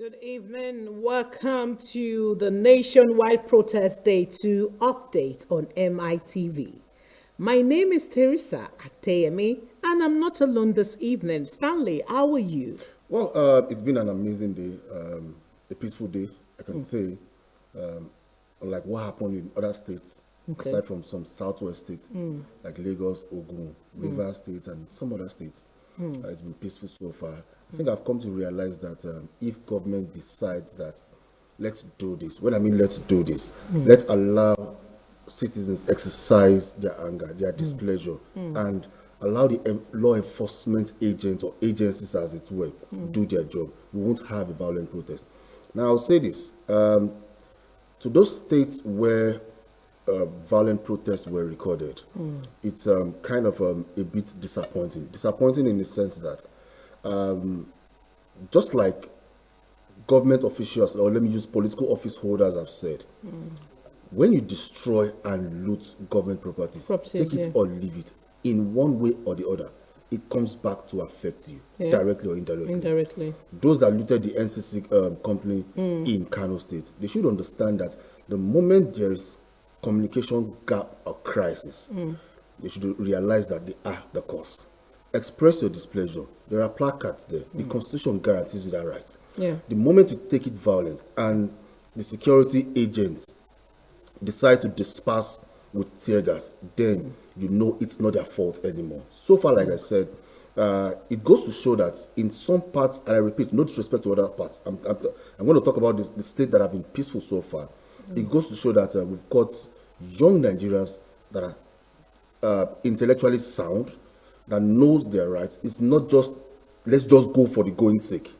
Good evening. Welcome to the Nationwide Protest Day 2 update on MITV. My name is Teresa Ateyemi, and I'm not alone this evening. Stanley, how are you? Well, it's been an amazing day, a peaceful day, I can say, unlike what happened in other states, aside from some southwest states, like Lagos, Ogun, Rivers State, and some other states. It's been peaceful so far. I think I've come to realize that if government decides that let's do this, when I mean let's do this, let's allow citizens exercise their anger, their displeasure, and allow the law enforcement agents or agencies, as it were, do their job. We won't have a violent protest. Now, I'll say this. To those states where violent protests were recorded, it's kind of a bit disappointing. Disappointing in the sense that just like government officials, or let me use political office holders, have said, when you destroy and loot government properties, take it or leave it, in one way or the other, it comes back to affect you, directly or indirectly. Those that looted the NCC company in Kano State, they should understand that the moment there is communication gap or crisis, they should realize that they are the cause. Express your displeasure. There are placards there. The Constitution guarantees you that right. The moment you take it violent and the security agents decide to disperse with tear gas, then you know it's not their fault anymore. So far, like I said, it goes to show that in some parts, and I repeat, no disrespect to other parts, I'm going to talk about the state that have been peaceful so far. It goes to show that we've got young Nigerians that are intellectually sound, that knows their rights. It's not just, let's just go for the going sake.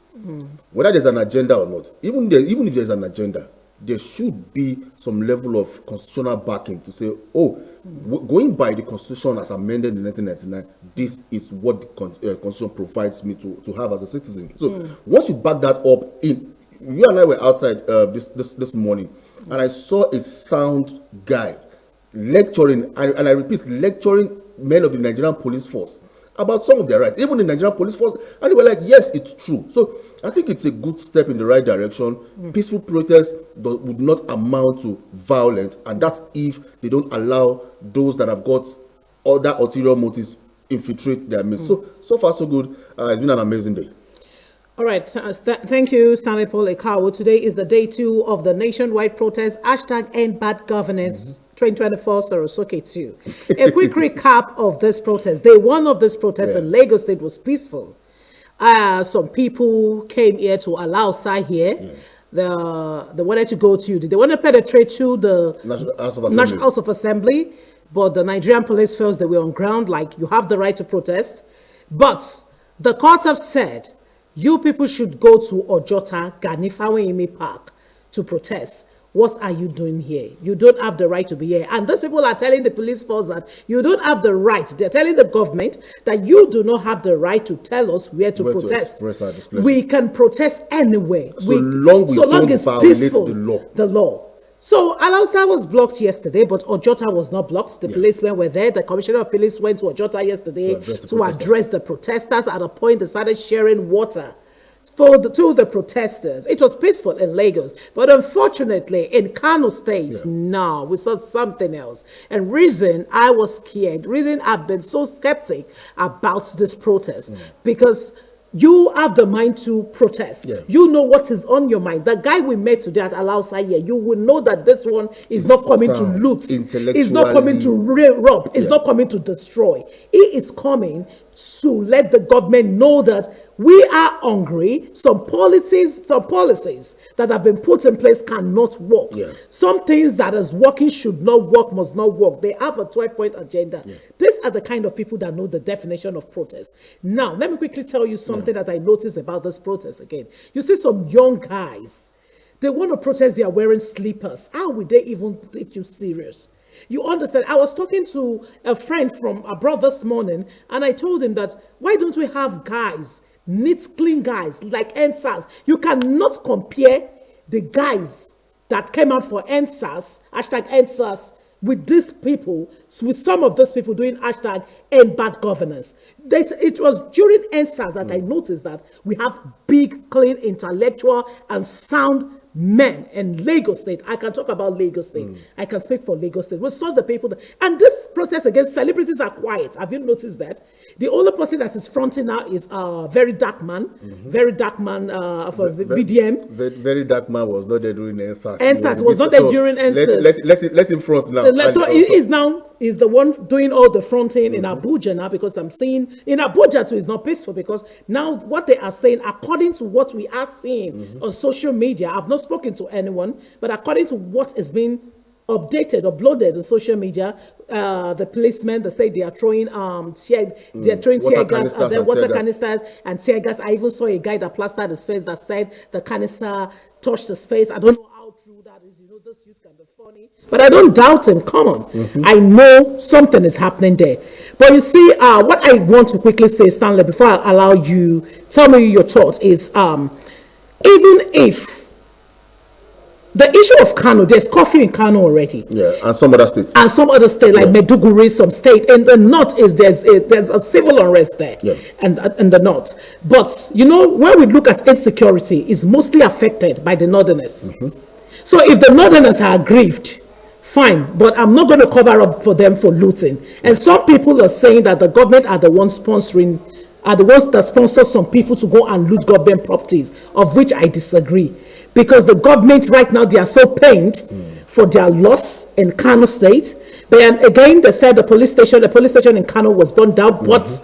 Whether there's an agenda or not, even if there's an agenda, there should be some level of constitutional backing to say, going by the Constitution as amended in 1999, this is what the Constitution provides me to have as a citizen. So once you back that up, you and I were outside this morning, and I saw a sound guy lecturing, and I repeat, lecturing men of the Nigerian police force about some of their rights, even the Nigerian police force, and they were like, yes, it's true. So I think it's a good step in the right direction. Peaceful protests would not amount to violence, and that's if they don't allow those that have got other ulterior motives infiltrate their midst. So far so good. It's been an amazing day. All right. Thank you, Stanley Paul Azuka. Today is the day 2 of the nationwide protest, #End Bad Governance 2024 Sorosoke 2. A quick recap of this protest. Day 1 of this protest in Lagos State was peaceful. Some people came here to Alausa here. They wanted to go to, they want to penetrate to the National House of Assembly, but the Nigerian police felt they were on ground, like you have the right to protest. But the court have said, you people should go to Ojota, Gani Fawehinmi Park to protest. What are you doing here? You don't have the right to be here. And those people are telling the police force that you don't have the right. They're telling the government that you do not have the right to tell us where to protest. We can protest anywhere. So long as peaceful, the law. So Alausa was blocked yesterday, but Ojota was not blocked. The policemen were there. The commissioner of police went to Ojota yesterday to address the protesters. At a point, they started sharing water to the protesters. It was peaceful in Lagos, but unfortunately in Kano State, no, we saw something else. And reason I was scared, reason I've been so skeptic about this protest, because you have the mind to protest. You know what is on your mind. The guy we met today at Alausa here, you will know that this one is not coming to loot. It's not coming to rob. It's not coming to destroy. He is coming to let the government know that we are hungry. Some policies that have been put in place cannot work. Some things that is working should not work, must not work. They have a 12-point agenda. These are the kind of people that know the definition of protest. Now, let me quickly tell you something that I noticed about this protest again. You see some young guys, they want to protest, they are wearing slippers. How would they even take you serious? You understand? I was talking to a friend from abroad this morning, and I told him that, why don't we have guys, neat, clean guys like NSAS? You cannot compare the guys that came out for NSAS, #NSAS, with these people, with some of those people doing hashtag end bad governance. It was during NSAS that I noticed that we have big, clean, intellectual, and sound men in Lagos State. I can talk about Lagos State. I can speak for Lagos State. We saw the people and this protest against celebrities are quiet. Have you noticed that? The only person that is fronting now is a very dark man, very dark man for VDM. Very dark man was not there during NSAS. NSAS was not there during NSAS. Let's him front now. So he's the one doing all the fronting in Abuja now, because I'm seeing in Abuja too is not peaceful, because now what they are saying, according to what we are seeing on social media, I've not spoken to anyone, but according to what is being uploaded on social media, the policemen, they say they are throwing tear gas, and then water canisters and tear gas. I even saw a guy that plastered his face that said the canister touched his face. I don't know how true that is. Those youth can be funny, but I don't doubt him. Come on, I know something is happening there. But you see, what I want to quickly say, Stanley, before I allow you, tell me your thoughts, is even if the issue of Kano, there's curfew in Kano already. Yeah, and some other states. And some other states, like Maiduguri, some state. In the north, there's a civil unrest there. Yeah. And in the north. But, when we look at insecurity, it's mostly affected by the northerners. So if the northerners are aggrieved, fine. But I'm not going to cover up for them for looting. And some people are saying that the government are the ones that sponsor some people to go and loot government properties, of which I disagree. Because the government right now, they are so pained for their loss in Kano State. But again, they said the police station in Kano was burned down, but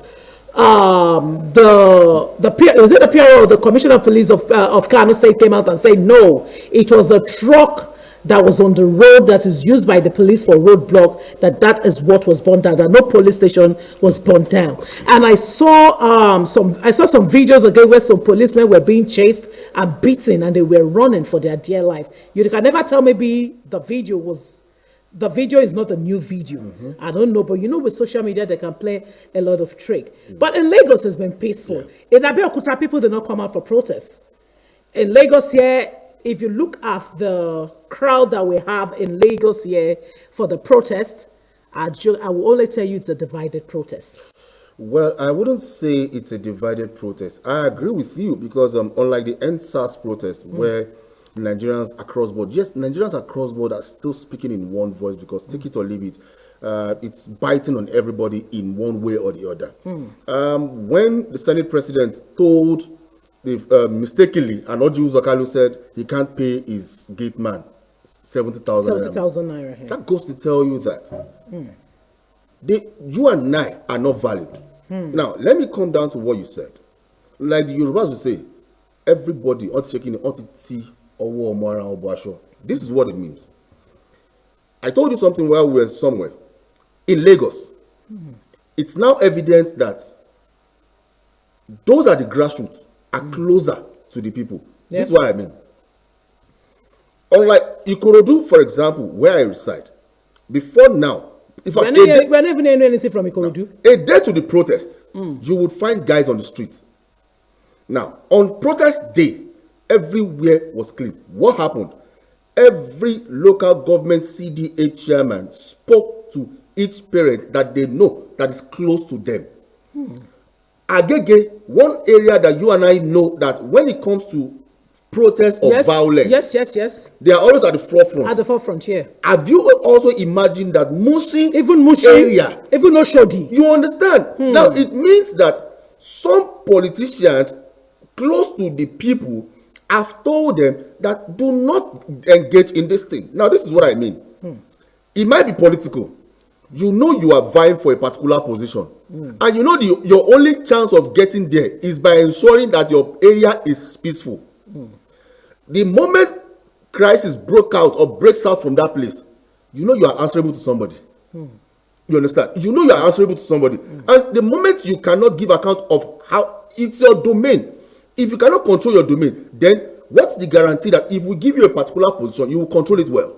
the PRO, the Commissioner of Police of Kano State, came out and said no, it was a truck that was on the road that is used by the police for roadblock, that is what was burned down, that no police station was burned down. And I saw some videos again where some policemen were being chased and beaten, and they were running for their dear life. You can never tell maybe the video is not a new video. I don't know, but with social media, they can play a lot of trick. But in Lagos, it's been peaceful. In Abeokuta, people did not come out for protests. In Lagos here, if you look at the crowd that we have in Lagos here for the protest, I will only tell you it's a divided protest. Well, I wouldn't say it's a divided protest. I agree with you, because unlike the NSAS protest, where Nigerians across board, yes, Nigerians across board are still speaking in one voice, because take it or leave it, it's biting on everybody in one way or the other. When the Senate president told mistakenly, and Oji Uzakalu said he can't pay his gate man 70,000 naira. That goes to tell you that you and I are not valid. Now, let me come down to what you said. Like the Yorubas will say, everybody ought to check in, ought to see. This is what it means. I told you something while we were somewhere in Lagos. It's now evident that those are the grassroots are closer to the people. This is what I mean. Unlike Ikorodu, for example, where I reside, before now, we're not even hearing anything from Ikorodu. A day to the protest, you would find guys on the street. Now, on protest day, everywhere was clean. What happened? Every local government CDA chairman spoke to each parent that they know that is close to them. Agege, one area that you and I know that when it comes to protest or violence, yes, they are always at the forefront. At the forefront, yeah. Have you also imagined that Mushi area, even no Shodi? You understand? Now it means that some politicians close to the people have told them that do not engage in this thing. Now, this is what I mean. It might be political. You are vying for a particular position. And your only chance of getting there is by ensuring that your area is peaceful. The moment crisis broke out or breaks out from that place, you are answerable to somebody. You understand? You are answerable to somebody. And the moment you cannot give account of how it's your domain, if you cannot control your domain, then what's the guarantee that if we give you a particular position, you will control it well?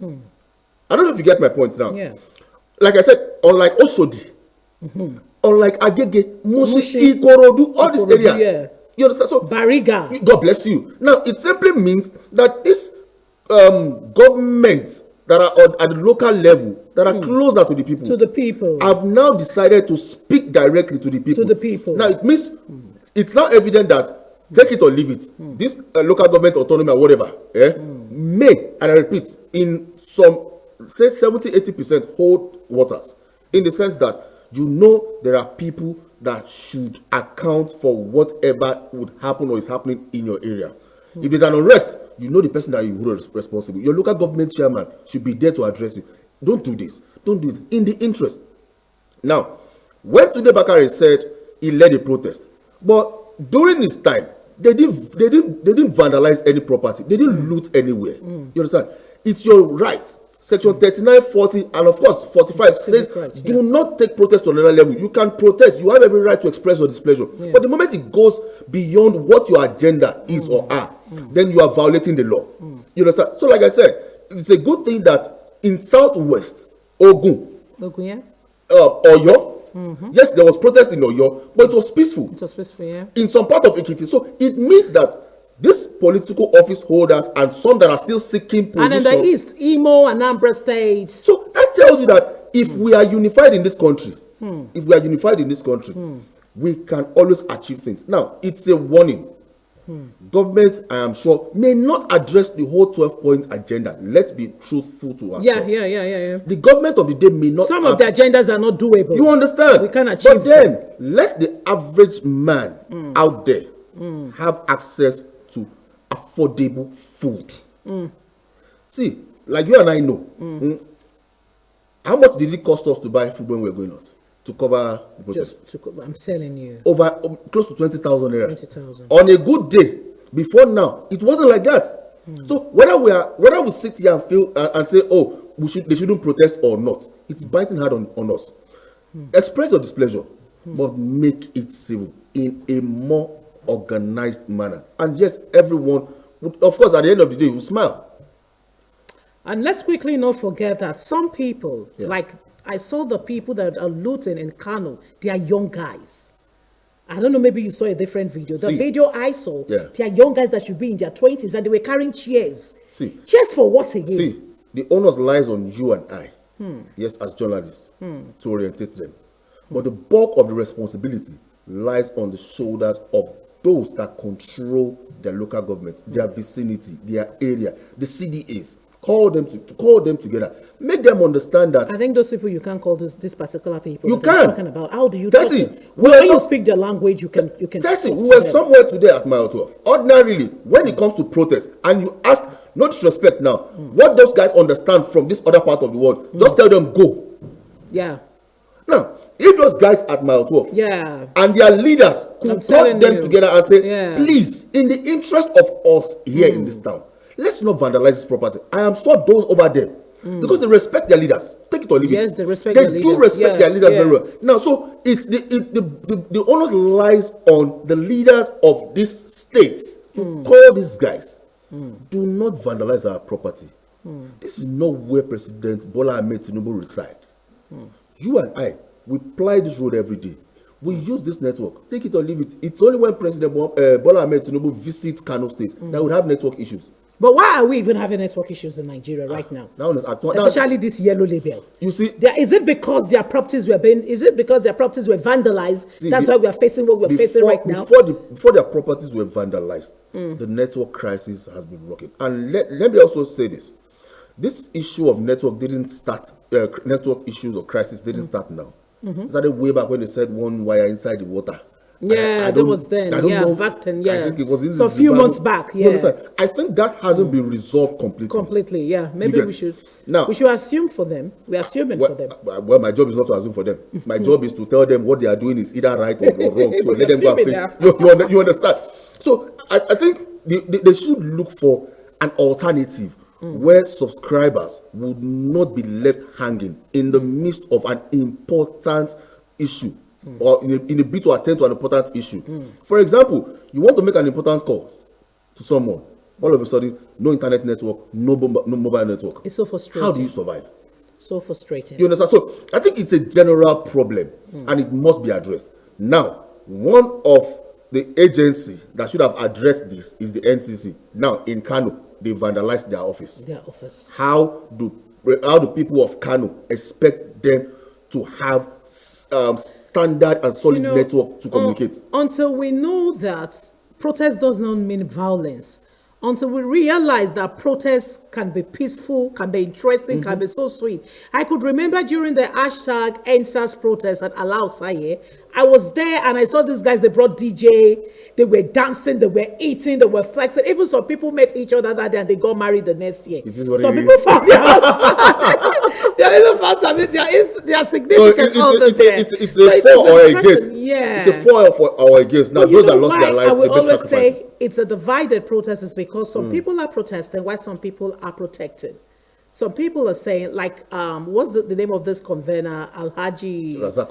I don't know if you get my point now. Yeah. Like I said, unlike Oshodi, unlike Agege, Mushi, Ikorodu, all these areas. Yeah. You understand? So Bariga. God bless you. Now, it simply means that this government that are at the local level, that are closer to the people. To the people. Have now decided to speak directly to the people. To the people. Now, it means it's now evident that, take it or leave it, this local government autonomy or whatever, may, and I repeat, in some, say 70-80% hold waters, in the sense that there are people that should account for whatever would happen or is happening in your area. If there's an unrest, the person that you hold responsible. Your local government chairman should be there to address you. Don't do this. Don't do this in the interest. Now, when Tunde Bakare said he led a protest, but during his time, they didn't vandalize any property. They didn't loot anywhere. You understand? It's your right. Section 39, 40, and of course 45 says, do not take protest to another level. You can protest. You have every right to express your displeasure. But the moment it goes beyond what your agenda is or are, then you are violating the law. You understand? So like I said, it's a good thing that in Southwest, Ogun, Oyo, yes, there was protest in Oyo, but it was peaceful. It was peaceful, yeah. In some part of Ekiti. So it means that these political office holders and some that are still seeking position. And in the East, Imo and Anambra State. So that tells you that if we are unified in this country, we can always achieve things. Now, it's a warning. Government, I am sure, may not address the whole 12-point agenda. Let's be truthful to ourselves. Yeah. The government of the day may not. Some of the agendas are not doable. You understand? We can achieve. But then, let the average man out there have access to affordable food. See, like you and I know, how much did it cost us to buy food when we were going out to cover the protest? I'm telling you, over close to 20,000 naira. 20,000 on a good day. Before now, it wasn't like that. So whether we sit here and feel and say, oh, they shouldn't protest or not, it's biting hard on us. Express your displeasure, but make it civil in a more organized manner. And yes, everyone would, of course, at the end of the day, will smile. And let's quickly not forget that some people, like I saw the people that are looting in Kano, they are young guys. I don't know, maybe you saw a different video. The video I saw, they are young guys that should be in their 20s and they were carrying chairs. Chairs for what again? See, the onus lies on you and I, yes, as journalists, to orientate them. But the bulk of the responsibility lies on the shoulders of those that control their local government, their vicinity, their area, the CDAs. Call them together. Make them understand that. I think those people you can't call this particular people. You can. Talking about how do you Tessie, talk? When you speak their language, you can. Tessie, we were somewhere today at Mile 12. Ordinarily, when it comes to protest, and you ask, no disrespect now, what those guys understand from this other part of the world, just tell them go. Yeah. Now, if those guys at Mile 12 and their leaders could call them together and say, please, in the interest of us here in this town, let's not vandalize this property. I am sure those over there, because they respect their leaders. Take it or leave it. Yes, they respect their leaders. They do respect their leaders very well. Now, so it's the onus lies on the leaders of these states to call these guys. Do not vandalize our property. This is not where President Bola Ahmed Tinubu reside. You and I, we ply this road every day. We use this network. Take it or leave it. It's only when President Bola Ahmed Tinubu visits Kano State that we have network issues. But why are we even having network issues in Nigeria right now? Especially this yellow label. You see, is it because their properties were vandalized? That's why we are facing what we're facing right now. Before their properties were vandalized, the network crisis has been rocking. And let me also say this. This issue of network didn't start, network issues or crisis didn't start now. It started way back when they said one wire inside the water. Yeah, that was then. I don't know. Back then, I think it was in a few months back. You understand? I think that hasn't been resolved completely. Yeah. Maybe we should assume for them. We're assuming for them. Well, my job is not to assume for them. My job is to tell them what they are doing is either right or wrong. So let them go and face. You understand? So I think they should look for an alternative where subscribers would not be left hanging in the midst of an important issue. Or in a bid to attend to an important issue. For example, you want to make an important call to someone. All of a sudden, no internet network, no mobile network. It's so frustrating. How do you survive? So frustrating. You understand? So I think it's a general problem and it must be addressed. Now, one of the agencies that should have addressed this is the NCC. Now, in Kano, they vandalized their office. Their office. How do how the people of Kano expect them to have standard and solid network to communicate. Until we know that protest does not mean violence, until we realize that protests can be peaceful, can be interesting, can be so sweet. I could remember during the hashtag NSAS protest at Alausa, I was there and I saw these guys, they brought DJ, they were dancing, they were eating, they were flexing. Even some people met each other that day and they got married the next year. Some people found their husband. They even found something, they are significant. It's a for or against. Yeah. It's a for or against. Now, those that lost their lives, I will always say it's a divided protest is because some people are protesting while some people are protected. Some people are saying, like, what's the name of this convener? Alhaji Razak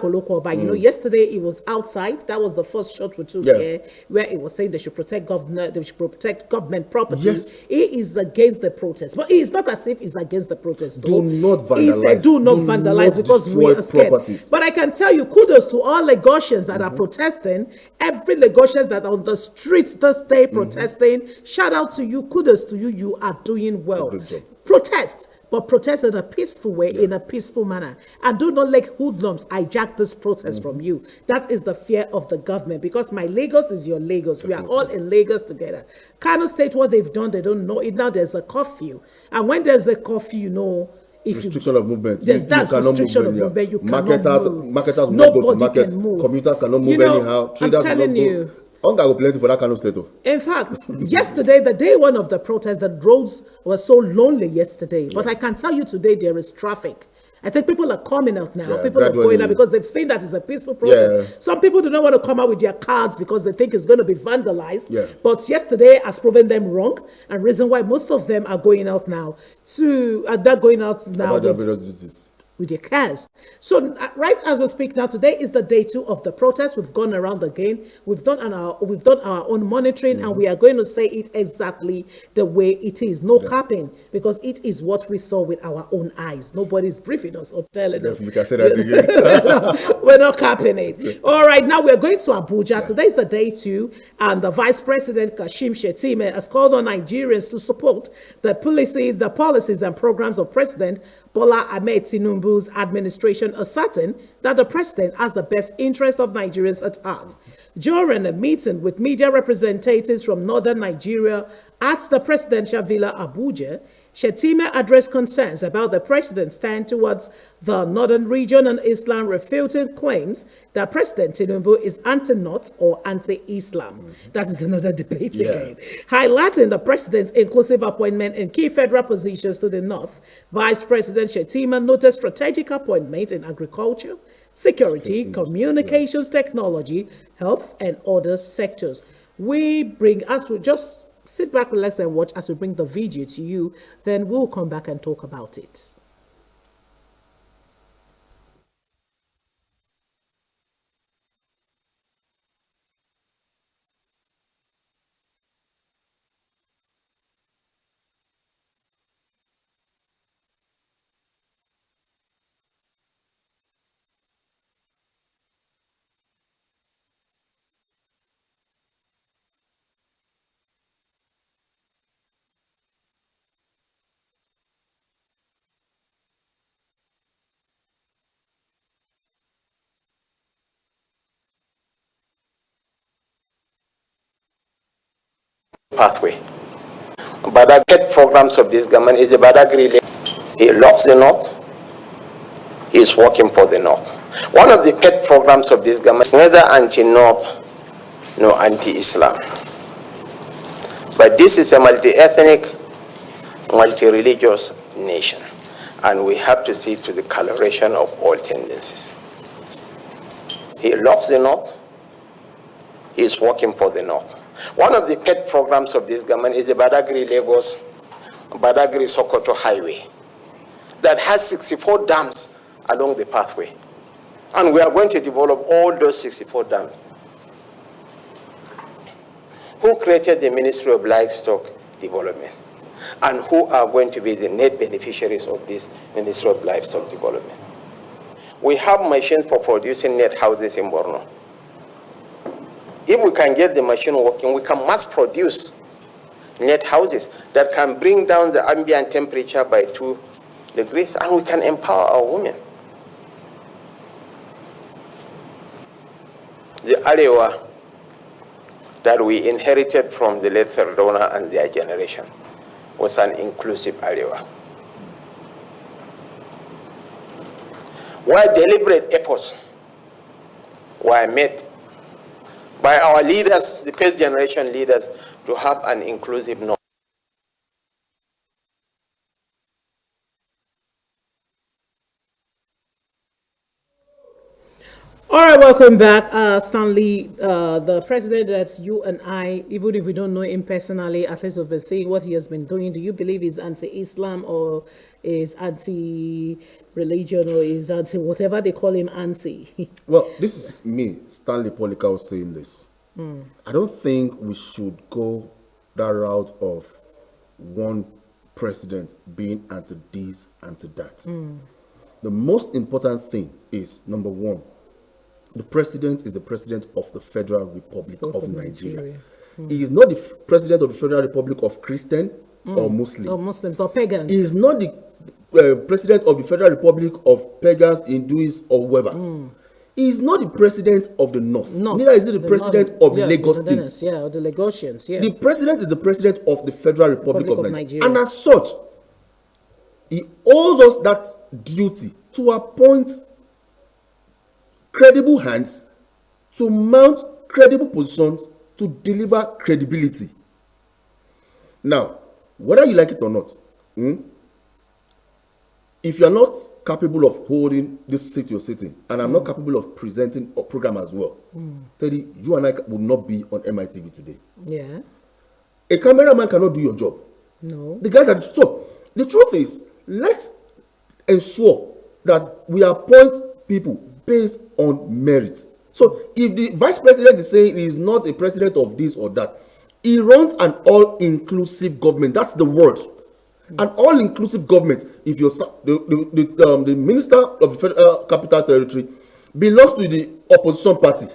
Olokoba. Yesterday he was outside. That was the first shot we took here, where it was saying they should protect government properties. Yes. He is against the protest. But he is not as if he's against the protest. Do not vandalize. He said, do not vandalize because we are scared. Properties. But I can tell you, kudos to all Lagosians that are protesting. Every Lagosians that are on the streets this day protesting. Shout out to you. Kudos to you. You are doing well. Good job. Protest, but protest in a peaceful way, in a peaceful manner. And do not let hoodlums hijack this protest from you. That is the fear of the government, because my Lagos is your Lagos. Definitely. We are all in Lagos together. Kano State, what they've done, they don't know it now. There's a curfew. And when there's a curfew, if restriction of movement. That's restriction of movement. You marketers will not go to market. Commuters cannot move anyhow. Traders will not go. Hunger will plenty for that kind of state. In fact, yesterday, the day one of the protest, the roads were so lonely yesterday. But I can tell you today there is traffic. I think people are coming out now. People are going out because they've seen that it's a peaceful protest. Some people do not want to come out with their cars because they think it's going to be vandalized. But yesterday has proven them wrong, and reason why most of them are going out now with their cars. So right as we speak now, today is the day 2 of the protest. We've gone around again. We've done our own monitoring, and we are going to say it exactly the way it is. No capping, because it is what we saw with our own eyes. Nobody's briefing us or telling us. You can say that again. We're not capping it. All right, now we're going to Abuja. Today is the day 2, and the Vice President Kashim Shettima has called on Nigerians to support the policies and programs of President Bola Ahmed Tinubu's administration, asserting that the president has the best interest of Nigerians at heart. During a meeting with media representatives from northern Nigeria at the presidential villa Abuja, Shettima addressed concerns about the president's stand towards the northern region and Islam, refuting claims that President Tinubu is anti-North or anti-Islam. That is another debate again. Highlighting the president's inclusive appointment in key federal positions to the north, Vice President Shettima noted strategic appointments in agriculture, security, communications, technology, health, and other sectors. As we just sit back, relax, and watch as we bring the video to you. Then we'll come back and talk about it. Pathway. Badaget programs of this government is the Badagri. He loves the North. He is working for the North. One of the pet programs of this government is neither anti-North nor anti-Islam. But this is a multi-ethnic, multi-religious nation, and we have to see to the coloration of all tendencies. He loves the North. He is working for the North. One of the pet programs of this government is the Badagry-Sokoto highway that has 64 dams along the pathway. And we are going to develop all those 64 dams. Who created the Ministry of Livestock Development? And who are going to be the net beneficiaries of this Ministry of Livestock Development? We have machines for producing net houses in Borno. If we can get the machine working, we can mass produce net houses that can bring down the ambient temperature by 2 degrees, and we can empower our women. The Arewa that we inherited from the late Sardona and their generation was an inclusive Arewa, where deliberate efforts were made by our leaders, the first generation leaders, to have an inclusive North. All right, welcome back, Stanley. The president that you and I, even if we don't know him personally, at least we've been seeing what he has been doing. Do you believe he's anti-Islam or is anti-religion or is anti-whatever they call him anti? Well, this is me, Stanley Polikau, saying this. I don't think we should go that route of one president being anti this, anti that. The most important thing is, number one, the president is the president of the Federal Republic of Nigeria. He is not the president of the Federal Republic of Christian or Muslim. Or Muslims or pagans. He is not the president of the Federal Republic of pagans, Hindus, or whoever. He is not the president of the North. Neither is he the president of Lagos State. Yeah, or the Lagosians. Yeah. The president is the president of the Federal Republic of Nigeria. And as such, he owes us that duty to appoint credible hands, to mount credible positions, to deliver credibility. Now, whether you like it or not, if you're not capable of holding this seat you're sitting, and I'm not capable of presenting a program as well, Teddy, you and I would not be on MITV today. Yeah. A cameraman cannot do your job. No. The guys are, so the truth is, let's ensure that we appoint people based on merit. So if the vice president is saying he is not a president of this or that, he runs an all-inclusive government. That's the word. An all-inclusive government. If you're the minister of the Federal Capital Territory belongs to the opposition party,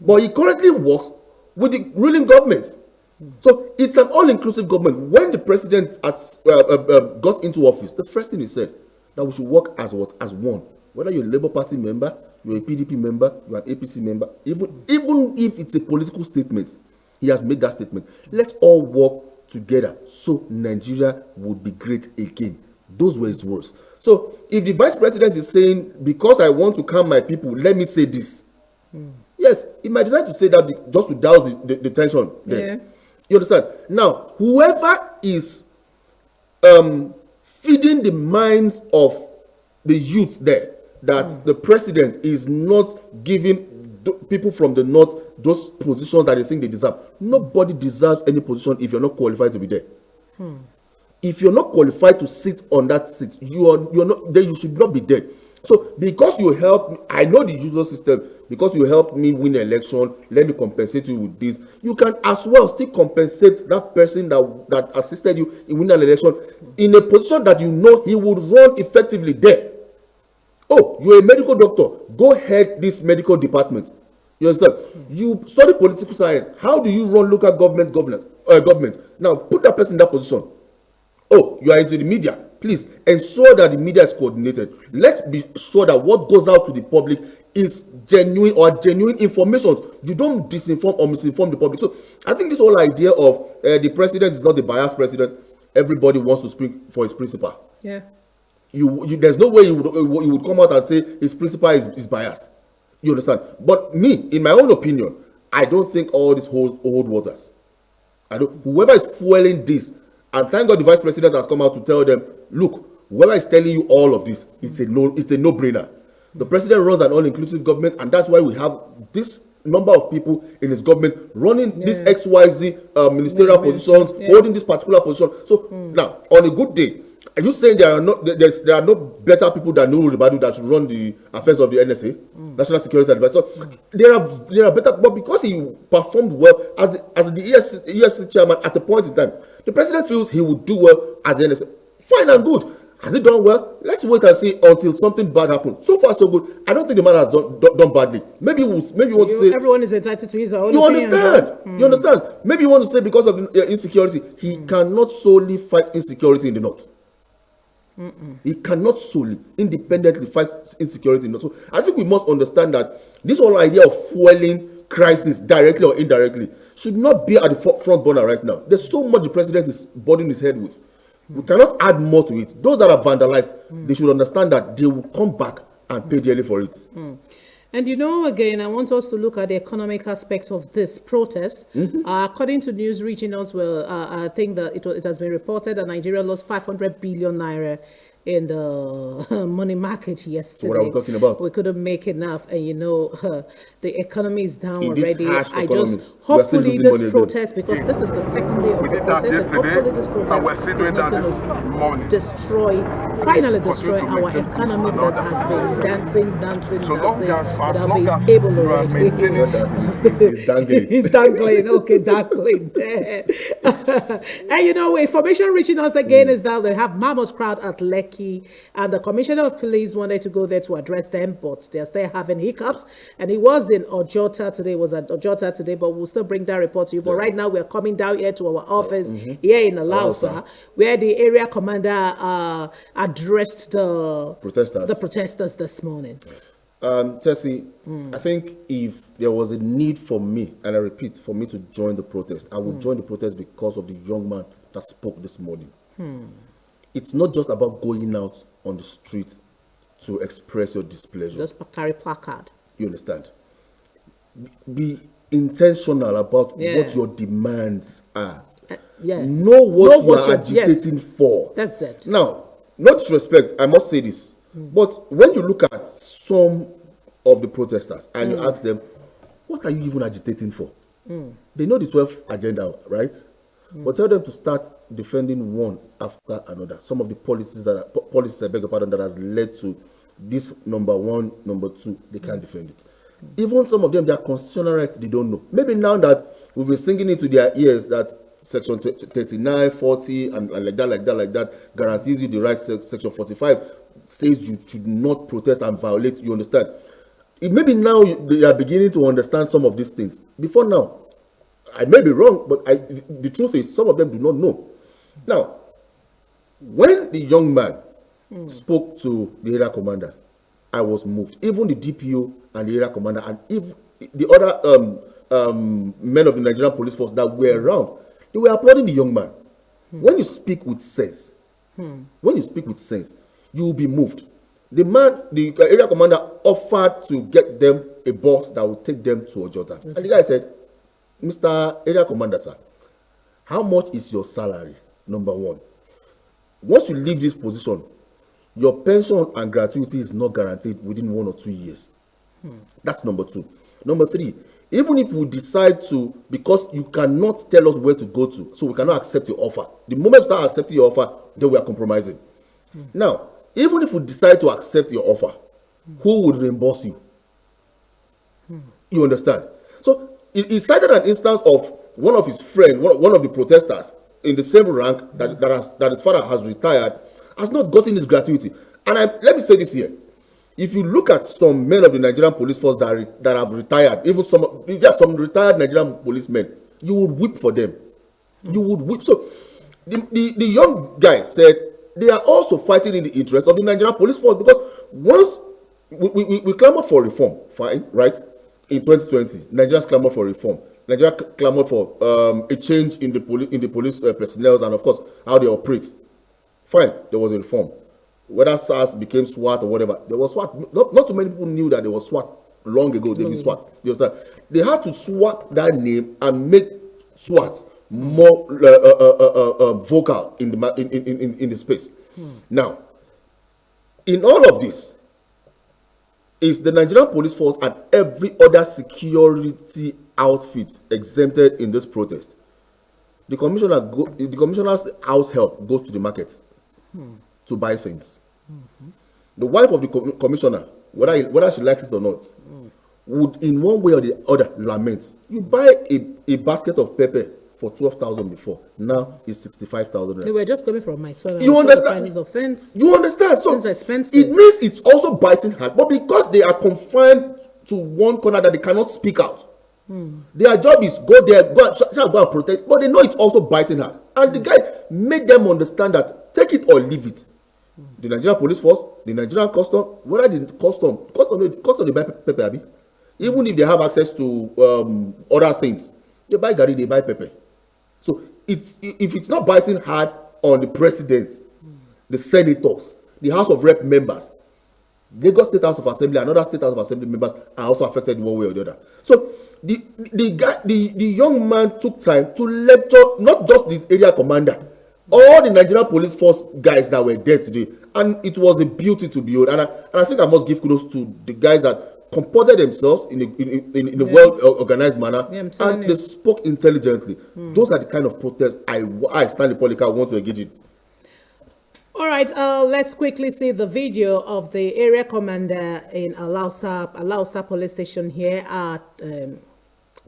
but he currently works with the ruling government. So it's an all-inclusive government. When the president has got into office, the first thing he said that we should work as what? As one. Whether you're a Labour Party member, you're a PDP member, you're an APC member, even if it's a political statement, he has made that statement. Let's all work together so Nigeria would be great again. Those were his words. So if the vice president is saying, because I want to calm my people, let me say this. Yes, he might decide to say that just to douse the tension there. Yeah. You understand? Now, whoever is feeding the minds of the youths there, that the president is not giving people from the north those positions that they think they deserve. Nobody deserves any position if you're not qualified to be there. If you're not qualified to sit on that seat, you're not there. You should not be there. So because you help me, I know the usual system. Because you helped me win the election, let me compensate you with this. You can as well still compensate that person that assisted you in winning an election in a position that you know he would run effectively there. Oh, you're a medical doctor. Go head this medical department. You understand? You study political science. How do you run local government governance? Now, put that person in that position. Oh, you are into the media. Please ensure that the media is coordinated. Let's be sure that what goes out to the public is genuine information. You don't disinform or misinform the public. So I think this whole idea of the president is not the biased president. Everybody wants to speak for his principal. Yeah. There's no way you would come out and say his principal is biased. You understand? But me, in my own opinion, I don't think all this hold waters. Whoever is fueling this, and thank God the vice president has come out to tell them, look, whoever is telling you all of this, it's a no-brainer. The president runs an all-inclusive government, and that's why we have this number of people in his government running these XYZ ministerial positions, holding this particular position. So now, on a good day, are you saying there are no better people than Nuru Ribadu that should run the affairs of the NSA, National Security Advisor? So there are better, but because he performed well as the EFCC chairman at a point in time, the president feels he would do well as the NSA. Fine and good. Has it done well? Let's wait and see until something bad happens. So far, so good. I don't think the man has done badly. Maybe you want to say everyone is entitled to his own you opinion. understand. You understand. Maybe you want to say because of the insecurity, he cannot solely fight insecurity in the north. He cannot solely, independently fight insecurity in the north. So I think we must understand that this whole idea of fueling crisis directly or indirectly should not be at the front burner right now. There's so much the president is burdening his head with. We cannot add more to it. Those that are vandalized, they should understand that they will come back and pay dearly for it. And again, I want us to look at the economic aspect of this protest. According to news reaching us, I think that it has been reported that Nigeria lost 500 billion naira in the money market yesterday. So what are we talking about? We couldn't make enough, and the economy is down in already. I just hopefully this protest, because this is the second day of the protest, and hopefully this protest is not going to finally destroy our economy that has been dancing, that have been stable already. He's dangling. Okay, dangling. And information reaching us again is that they have mammoth crowd at Lekki. And the commissioner of police wanted to go there to address them, but they're still having hiccups. And he was in Ojota today, but we'll still bring that report to you. But right now, we're coming down here to our office here in Alausa, where the area commander addressed the protesters this morning. Tessie, I think if there was a need for me, and I repeat, for me to join the protest, I would join the protest because of the young man that spoke this morning. It's not just about going out on the street to express your displeasure. Just carry placard. You understand? Be intentional about what your demands are. Know what you are agitating for. That's it. Now, no disrespect, I must say this. But when you look at some of the protesters and you ask them, what are you even agitating for? They know the 12th agenda, right? But tell them to start defending one after another. Some of the policies I beg your pardon, that has led to this number one, number two, they can't defend it. Even some of them, their constitutional rights, they don't know. Maybe now that we've been singing into their ears that Section 39, 40, and like that, guarantees you the right. Section 45 says you should not protest and violate. You understand? Maybe now they are beginning to understand some of these things. Before now, I may be wrong, but the truth is some of them do not know. Now, when the young man spoke to the area commander, I was moved. Even the DPO and the area commander and even the other men of the Nigerian police force that were around, they were applauding the young man. When you speak with sense, you will be moved. The area commander offered to get them a bus that would take them to Ojota. And the guy said, Mr. Area Commander, sir, how much is your salary? Number one. Once you leave this position, your pension and gratuity is not guaranteed within 1 or 2 years. That's number two. Number three, even if we decide to, because you cannot tell us where to go to, so we cannot accept your offer. The moment you start accepting your offer, then we are compromising. Now, even if we decide to accept your offer, who would reimburse you? You understand? So, he cited an instance of one of his friends, one of the protesters in the same rank that his father has retired, has not gotten his gratuity. And let me say this here. If you look at some men of the Nigerian police force that have retired, even some retired Nigerian policemen, you would weep for them. You would weep. So the young guy said they are also fighting in the interest of the Nigerian police force, because once we clamored for reform, fine, right? In 2020, Nigerians clamored for reform. Nigeria clamored for a change in the police personnel and, of course, how they operate. Fine, there was a reform. Whether SARS became SWAT or whatever, there was SWAT. Not too many people knew that there was SWAT long ago. They did SWAT. You understand? They had to swap that name and make SWAT more vocal in the space. Now, in all of this, is the Nigerian police force and every other security outfit exempted in this protest? The commissioner's house help goes to the market to buy things. The wife of the commissioner, whether she likes it or not, would in one way or the other lament. You buy a basket of pepper for 12,000 before. Now it's 65,000. They were just coming from my son. You understand? You understand? So it means it's also biting hard, but because they are confined to one corner that they cannot speak out. Their job is go there, go and protect, but they know it's also biting hard. And the guy made them understand that take it or leave it. The Nigerian police force, the Nigerian custom, whether the custom they buy pepper, abi? Even if they have access to other things, they buy gari, they buy pepper. So if it's not biting hard on the president, the senators, the House of Rep members, Lagos State House of Assembly and other State House of Assembly members are also affected one way or the other. So the young man took time to lecture not just this area commander, all the Nigerian police force guys that were there today, and it was a beauty to behold. And I think I must give kudos to the guys that comported themselves in a well organized manner, and they spoke intelligently. Those are the kind of protests I Stanley Polycarp want to engage in. All right, let's quickly see the video of the area commander in Alausa police station here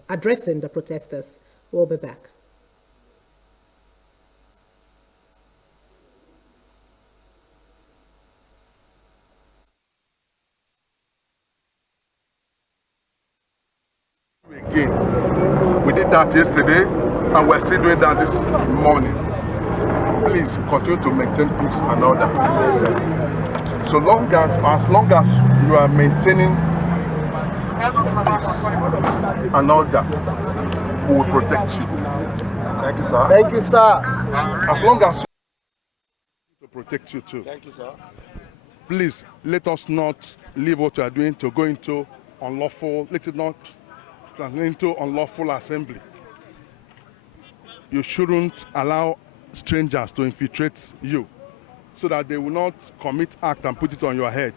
addressing the protesters. We'll be back. Again, we did that yesterday, and we're still doing that this morning. Please continue to maintain peace and order. So long as you are maintaining peace and order, we will protect you. Thank you, sir. Thank you, sir. As long as you to protect you too. Thank you, sir. Please let us not leave what we are doing to go into unlawful. Let it not turn into unlawful assembly. You shouldn't allow strangers to infiltrate you so that they will not commit act and put it on your head.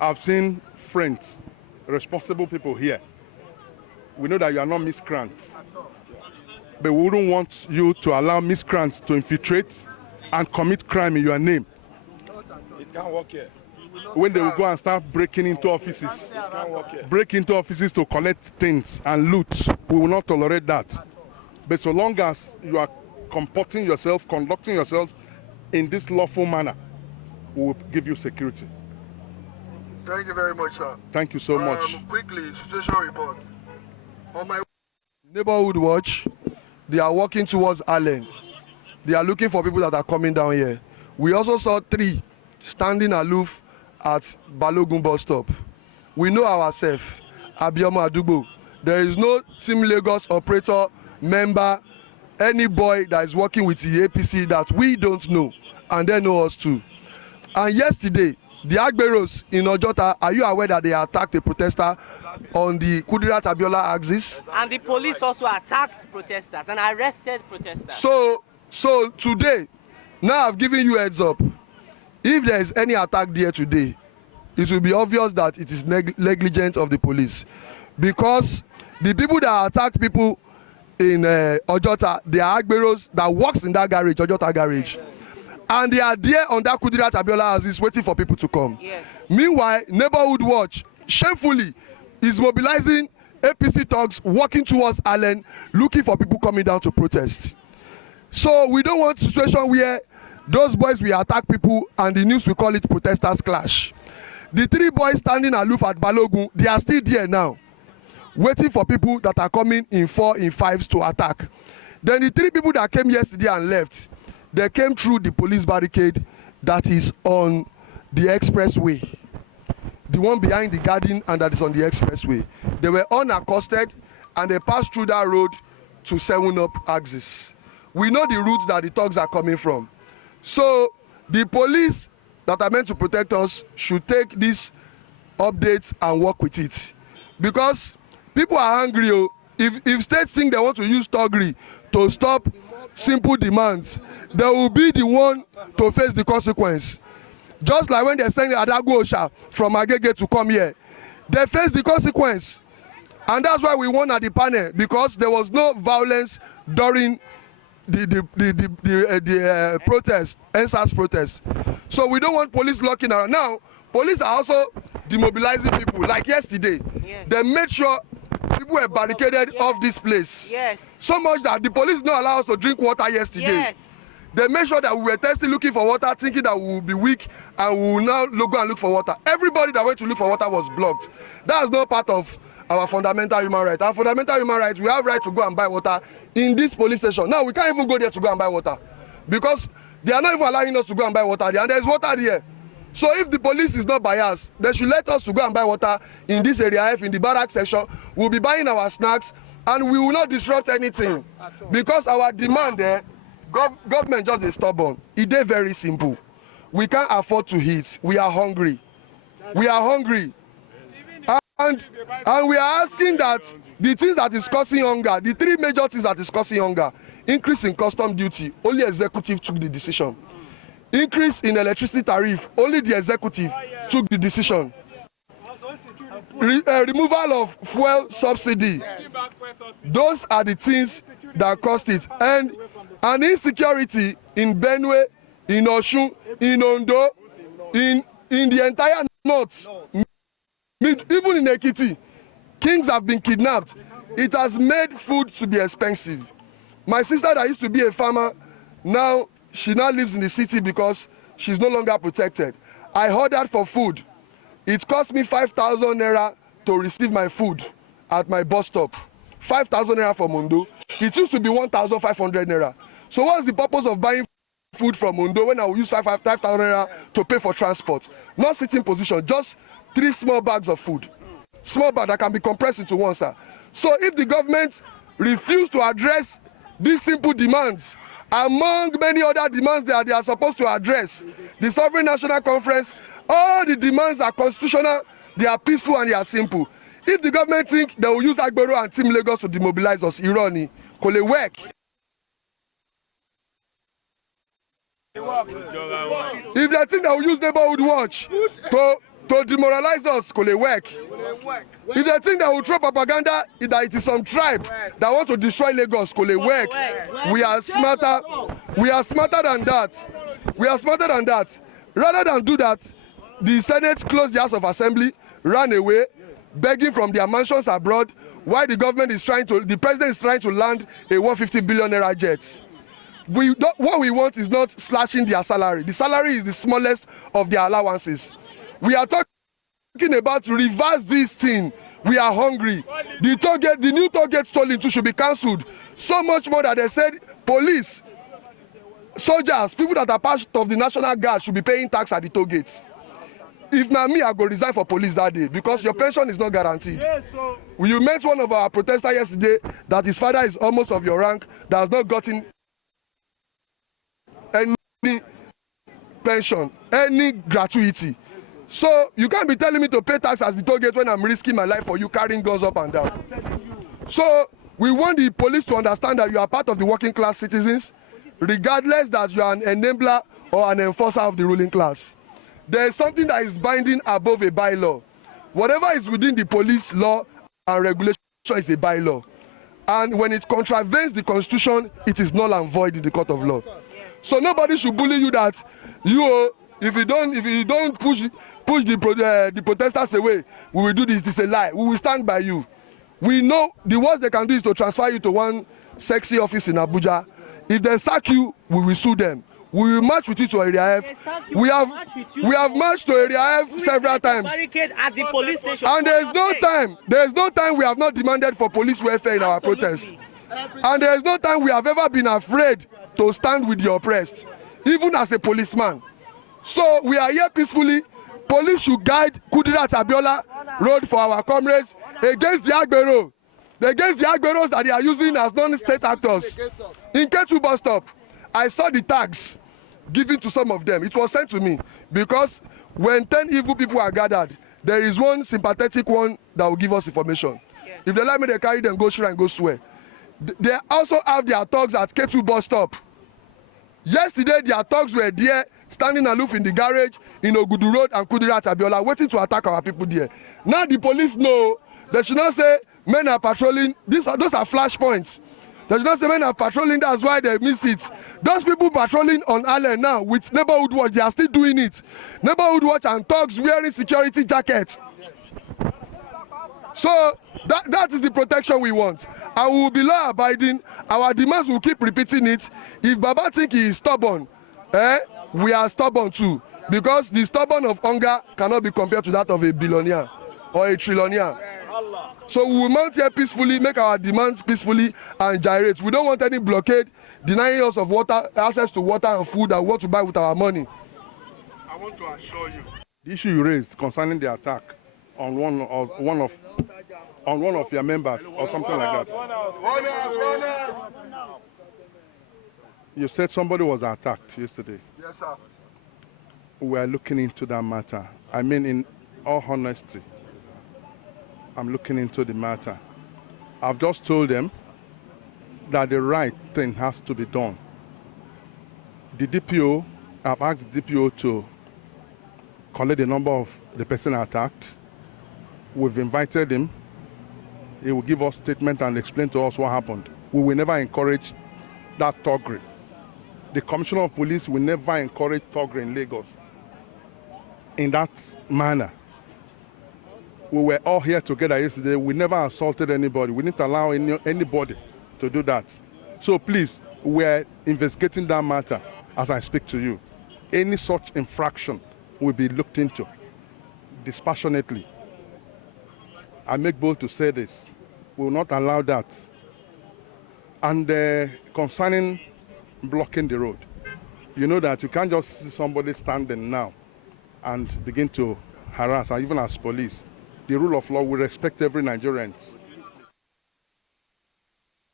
I've seen friends, responsible people here. We know that you are not miscreants, but we wouldn't want you to allow miscreants to infiltrate and commit crime in your name. It can't work here. When they will go and start breaking into offices, break into offices to collect things and loot, we will not tolerate that. But so long as you are conducting yourselves in this lawful manner, we will give you security. Thank you very much, sir. Thank you so much. Quickly, situation report. On my neighborhood watch, they are walking towards Allen. They are looking for people that are coming down here. We also saw 3 standing aloof at Balogun bus stop. We know ourselves, Abioma Adubo. There is no Team Lagos operator, member, any boy that is working with the APC that we don't know, and they know us too. And yesterday, the Agberos in Ojota, are you aware that they attacked a protester on the Kudirat Abiola axis? And the police also attacked protesters and arrested protesters. So today, now I've given you a heads up. If there is any attack there today, it will be obvious that it is negligence of the police, because the people that attacked people in Ojota, they are Agberos that works in that garage, Ojota garage, and they are there on that Kudirat Abiola axis waiting for people to come. Yes. Meanwhile, Neighborhood Watch shamefully is mobilizing APC thugs walking towards Allen, looking for people coming down to protest. So we don't want a situation where those boys will attack people and the news will call it protesters clash. The 3 boys standing aloof at Balogun, they are still there now, waiting for people that are coming in 4, in 5s to attack. Then the 3 people that came yesterday and left, they came through the police barricade that is on the expressway. The one behind the garden and that is on the expressway. They were unaccosted and they passed through that road to 7-Up axis. We know the route that the thugs are coming from. So the police that are meant to protect us should take these updates and work with it. Because people are angry. If states think they want to use thuggery to stop simple demands, they will be the one to face the consequence. Just like when they send Adagu Osha from Agege to come here, they face the consequence. And that's why we won at the panel, because there was no violence during the protest, NSAS protest. So we don't want police locking around. Now, police are also demobilizing people. Like yesterday, yes. They made sure people were barricaded off this place. Yes. So much that the police did not allow us to drink water yesterday. Yes. They made sure that we were thirsty looking for water, thinking that we would be weak and we will now go and look for water. Everybody that went to look for water was blocked. That is not part of our fundamental human right. Our fundamental human right, we have right to go and buy water in this police station. Now we can't even go there to go and buy water because they are not even allowing us to go and buy water there, and there is water there. So if the police is not biased, they should let us to go and buy water in this area F, in the barrack section. We'll be buying our snacks and we will not disrupt anything because our demand there, government just is stubborn. It is very simple. We can't afford to eat. We are hungry. We are hungry. And we are asking that the things that is causing hunger, the three major things that is causing hunger, increase in custom duty, only executive took the decision. Increase in electricity tariff, only the executive took the decision. Removal of fuel subsidy, those are the things that caused it. And insecurity in Benue, in Osun, in Ondo, in the entire north, even in Ekiti, kings have been kidnapped. It has made food to be expensive. My sister that used to be a farmer, now she now lives in the city because she's no longer protected. I ordered for food. It cost me 5,000 naira to receive my food at my bus stop. 5,000 naira from Ondo. It used to be 1,500 naira. So what's the purpose of buying food from Ondo when I will use 5,000 naira to pay for transport? Not sitting position, just 3 small bags of food. Small bag that can be compressed into one, sir. So if the government refuse to address these simple demands, among many other demands that they are supposed to address, the Sovereign National Conference, all the demands are constitutional, they are peaceful and they are simple. If the government think they will use Agbero and Team Lagos to demobilize us, irony, kò lè work. If they think they will use neighborhood watch to demoralize us, kò lè work. If they think they will throw propaganda that it is some tribe that want to destroy Lagos, kò lè work. We are smarter. We are smarter than that. We are smarter than that. Rather than do that, the Senate closed the House of Assembly, ran away, begging from their mansions abroad, while the president is trying to land a 150 billion naira jet. What we want is not slashing their salary. The salary is the smallest of their allowances. We are talking about to reverse this thing. We are hungry. The new toll gate tolling too should be cancelled. So much more that they said police, soldiers, people that are part of the National Guard should be paying tax at the toll gates. If not me, I go resign for police that day because your pension is not guaranteed. You met one of our protesters yesterday that his father is almost of your rank, that has not gotten any pension, any gratuity. So you can't be telling me to pay tax as the toll gate when I'm risking my life for you carrying guns up and down. So we want the police to understand that you are part of the working class citizens, regardless that you are an enabler or an enforcer of the ruling class. There is something that is binding above a bylaw. Whatever is within the police law and regulation is a bylaw. And when it contravenes the constitution, it is null and void in the court of law. So nobody should bully you that if you don't push the protesters away, we will do this. This is a lie. We will stand by you. We know the worst they can do is to transfer you to one sexy office in Abuja. If they sack you, we will sue them. We will march with you to Area F. We have marched to Area F several times. At the police station. And there is no time we have not demanded for police welfare in our protest. And there is no time we have ever been afraid to stand with the oppressed, even as a policeman. So we are here peacefully. Police should guide Kudirat Abiola road for our comrades against the Agbero. Against the Agberos that they are using as non-state actors. In Ketu bus stop, I saw the tags given to some of them. It was sent to me because when 10 evil people are gathered, there is one sympathetic one that will give us information. Yes. If they like me, they carry them, go shrine, go swear. They also have their thugs at Ketu bus stop. Yesterday, their thugs were there, standing aloof in the garage in Ogudu Road and Kudirat Abiola, waiting to attack our people there. Now the police know. They should not say men are patrolling. Those are flashpoints. They should not say men are patrolling, that's why they miss it. Those people patrolling on Allen now with neighborhood watch, they are still doing it. Neighborhood watch and thugs wearing security jackets. So That is the protection we want. And we will be law abiding. Our demands will keep repeating it. If Baba think he is stubborn, we are stubborn too. Because the stubborn of hunger cannot be compared to that of a billionaire or a trillionaire. So we will mount here peacefully, make our demands peacefully and gyrate. We don't want any blockade denying us of water, access to water and food that we want to buy with our money. I want to assure you, the issue you raised concerning the attack on one of your members or something like that. You said somebody was attacked yesterday. Yes, sir. We are looking into that matter. I mean, in all honesty, I'm looking into the matter. I've just told them that the right thing has to be done. The DPO, I've asked the DPO to collect the number of the person attacked. We've invited him. He will give us statement and explain to us what happened. We will never encourage that thuggery. The Commissioner of Police will never encourage thuggery in Lagos in that manner. We were all here together yesterday. We never assaulted anybody. We didn't allow anybody to do that. So please, we're investigating that matter as I speak to you. Any such infraction will be looked into dispassionately. I make bold to say this. We will not allow that. And concerning blocking the road, you know that you can't just see somebody standing now and begin to harass, even as police. The rule of law will respect every Nigerian.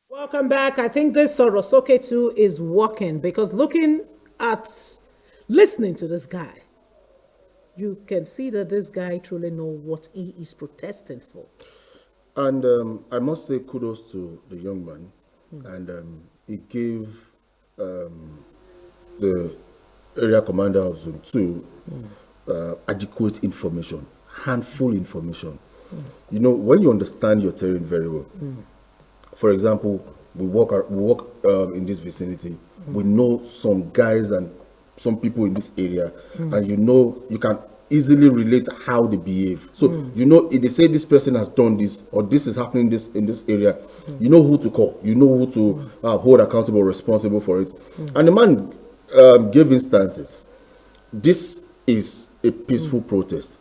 Welcome back. I think this Sorosoke too is working because listening to this guy, you can see that this guy truly knows what he is protesting for. And I must say kudos to the young man. And he gave the area commander of Zone 2 adequate information, handful information. You know, when you understand your terrain very well, for example, we walk in this vicinity, we know some guys and some people in this area, and you know, you can easily relate how they behave. So, you know, if they say this person has done this, or this is happening in this area, you know who to call, you know who to hold accountable, responsible for it. And the man gave instances. This is a peaceful protest,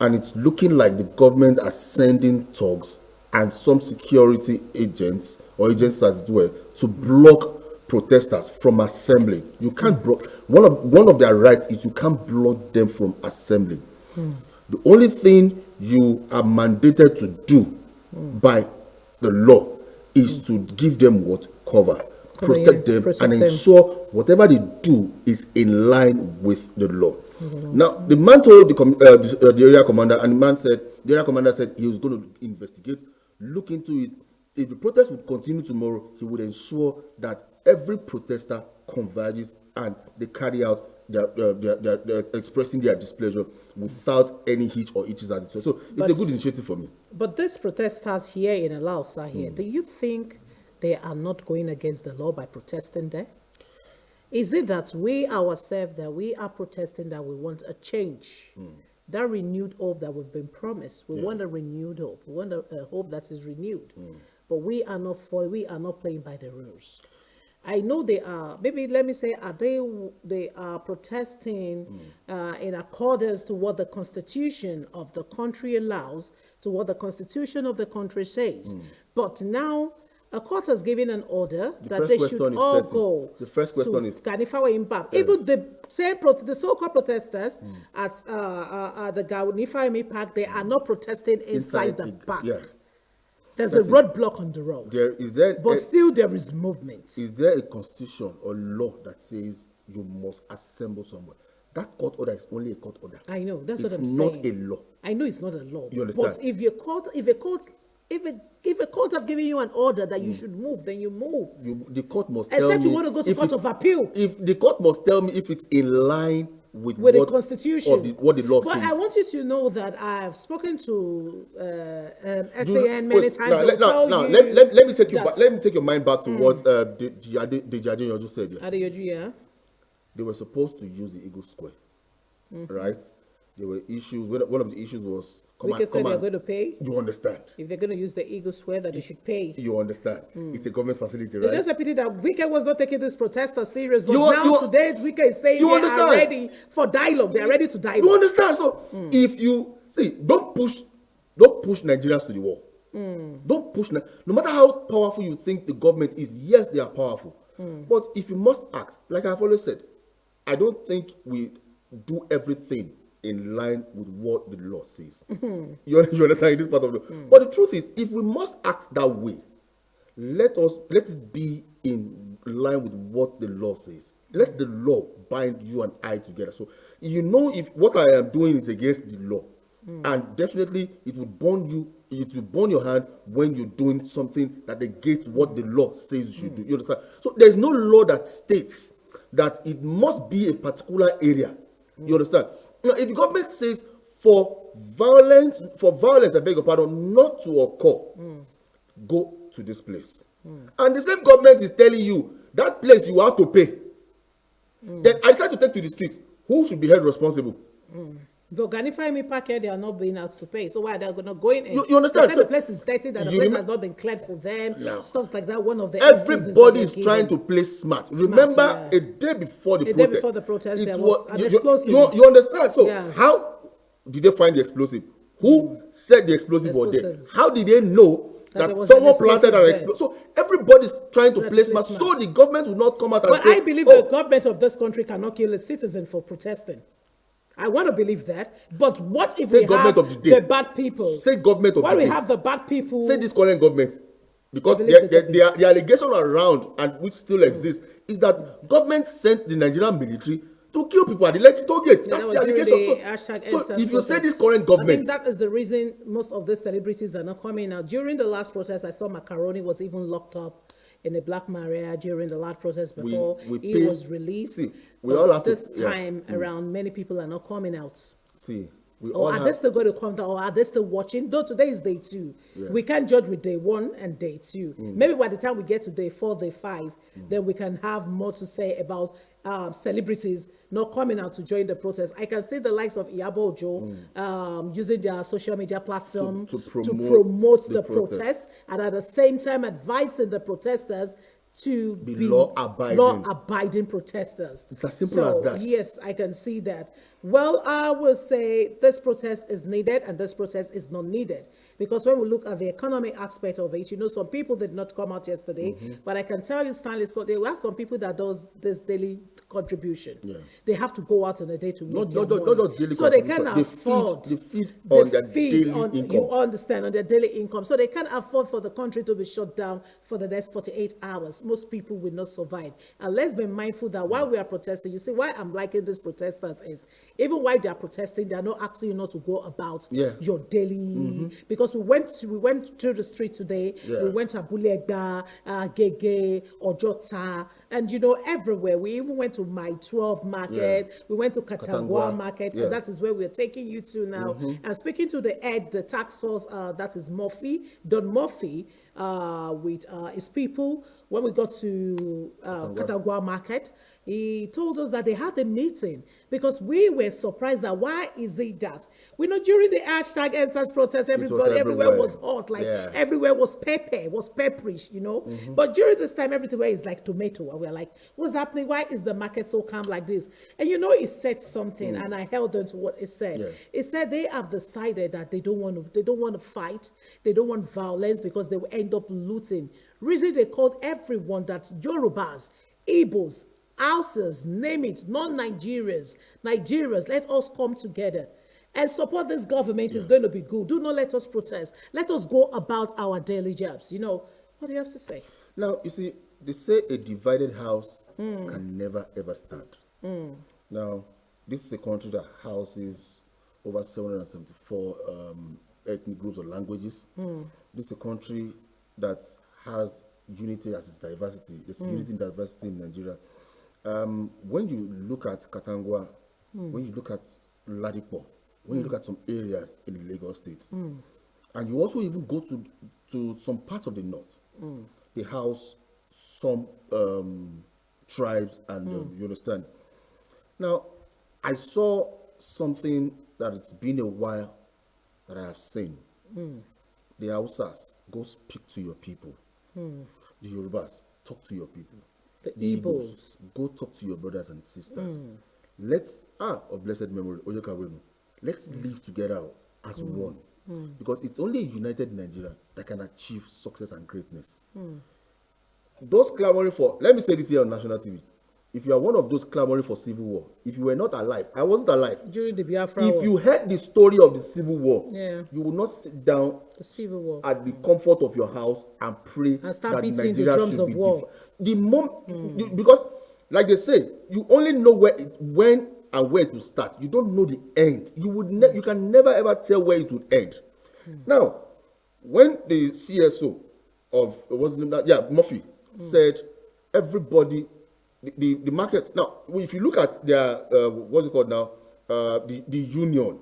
and it's looking like the government are sending thugs and some security agents, or agents as it were, to block protesters from assembling. You can't block. One of their rights is you can't block them from assembling. The only thing you are mandated to do by the law is to give them what? Cover. Protect them and ensure whatever they do is in line with the law. Now, the man told the area commander, and the area commander said he was going to investigate, look into it. If the protest would continue tomorrow, he would ensure that every protester converges and they carry out their expressing their displeasure without any hitch or itches at it. So it's a good initiative for me. But these protesters here in Alausa here, do you think they are not going against the law by protesting there? Is it that we ourselves, that we are protesting, that we want a change? That renewed hope that we've been promised. We want a renewed hope. We want a hope that is renewed. But we are not playing by the rules. I know they are, maybe let me say, they are protesting in accordance to what the Constitution of the country allows, to what the Constitution of the country says. But now, a court has given an order that they should all go. The first question is Gani Fawehinmi Park. Even the so-called protesters at the Gani Fawehinmi Park, they are not protesting inside the park. Yeah. There's a roadblock on the road. Still there is movement. Is there a constitution or law that says you must assemble somewhere? That court order is only a court order. I know. That's what I'm saying. It's not a law. I know it's not a law. You understand? But if a court have given you an order that you should move, then you move. The court must tell me. Except you want to go to court of appeal. If the court must tell me if it's in line with the Constitution or what the law says. But I want you to know that I've spoken to SAN many times. Let me take your mind back to what Dejadin just said yesterday. They were supposed to use the Eagle Square, right? There were issues. One of the issues was We can say they're going to pay. You understand? If they're going to use the Eagle swear that they should pay. You understand? It's a government facility, right? It's just a pity that Wike was not taking this protesters serious, but today Wike is saying they are ready for dialogue. They are ready to dialogue. You understand? So if you see, don't push Nigerians to the wall. Don't push. No matter how powerful you think the government is, yes, they are powerful. But if you must act, like I've always said, I don't think we do everything in line with what the law says. You understand this part of the But the truth is, if we must act that way, let it be in line with what the law says. Let the law bind you and I together. So you know if what I am doing is against the law, and definitely it will burn your hand when you're doing something that negates what the law says you should do. You understand? So there's no law that states that it must be a particular area. You understand? Now, if the government says for violence, I beg your pardon, not to occur, go to this place. And the same government is telling you that place you have to pay. Then I decide to take to the streets. Who should be held responsible? The Gani Fawehinmi Park here, they are not being asked to pay. So why are they going to go in? You understand? They said the place is dirty, that the place has not been cleared for them. Stuff like that. One of the everybody is trying to play smart. Remember, a day before the protest, there was an explosive. You understand? So how did they find the explosive? Who said the explosive was there? How did they know that someone planted an explosive? So everybody's trying to play smart. So the government will not come out and say. But I believe the government of this country cannot kill a citizen for protesting. I want to believe that, but what if we have the bad people? Say government of the day. Why we have the bad people? Say this current government, because the allegation around and which still exists is that government sent the Nigerian military to kill people at the Lekki toll gate. That's the allegation. So if you say this current government, I think that is the reason most of the celebrities are not coming out. During the last protest, I saw Macaroni was even locked up in a Black Maria during the last protest before he was released. See, we all have this time around, many people are not coming out. See, are they still going to come down, or are they still watching? Though today is day 2. We can't judge with day 1 and day 2. Maybe by the time we get to day 4, day 5, then we can have more to say about celebrities not coming out to join the protest. I can see the likes of Iyabo Ojo using their social media platform to promote the protest, and at the same time advising the protesters to be law-abiding protesters. It's as simple as that. Yes, I can see that. Well, I will say this protest is needed and this protest is not needed. Because when we look at the economic aspect of it, some people did not come out yesterday, but I can tell you, Stanley, so there were some people that does this daily contribution. They have to go out on a day to meet their money. So they can afford. They feed on their daily income. You understand, on their daily income. So they can't afford for the country to be shut down for the next 48 hours. Most people will not survive. And let's be mindful that while we are protesting, you see why I'm liking these protesters is even while they are protesting, they are not asking you not to go about your daily. Because we went through the street today. We went to Abulegba, Gege, Ojota, and everywhere. We even went to My 12 market. We went to Katangwa market, and that is where we're taking you to now. And speaking to the task force, that is Don Murphy, with his people, when we got to Katangwa market, he told us that they had a meeting because we were surprised that why is it that during the hashtag NSAS protest, everywhere was hot, everywhere was pepperish, But during this time, everywhere is like tomato, and we're like, what's happening? Why is the market so calm like this? And he said something, and I held on to what he said. He said they have decided that they don't want to fight, they don't want violence because they will end up looting. Reason they called everyone that Yorubas, Igbos, Hausas, name it, non-Nigerians, let us come together and support this government. Is going to be good. Do not let us protest. Let us go about our daily jobs. What do you have to say? Now, you see, they say a divided house can never, ever stand. Now, this is a country that houses over 774 ethnic groups or languages. This is a country that has unity as its diversity. There's unity and diversity in Nigeria. When you look at Katangwa, when you look at Ladipo, when you look at some areas in the Lagos State, and you also even go to some parts of the north, they house some tribes, and you understand. Now, I saw something that it's been a while that I have seen. The Hausas, go speak to your people. The Yorubas, talk to your people. The Igbos, go talk to your brothers and sisters. Let's, of blessed memory, Ojota Kawehinmi, let's live together as one. Because it's only a united Nigeria that can achieve success and greatness. Those clamoring for, let me say this here on national TV. If you are one of those clamoring for civil war, if you were not alive, I wasn't alive. During the Biafra War. If you heard the story of the civil war, you will not sit down at the comfort of your house and pray and start that beating Nigeria the drums should of be war. Because, like they say, you only know when and where to start. You don't know the end. You can never ever tell where it would end. Now, when the CSO of Murphy said everybody. The market now, if you look at their what's it called now, the union,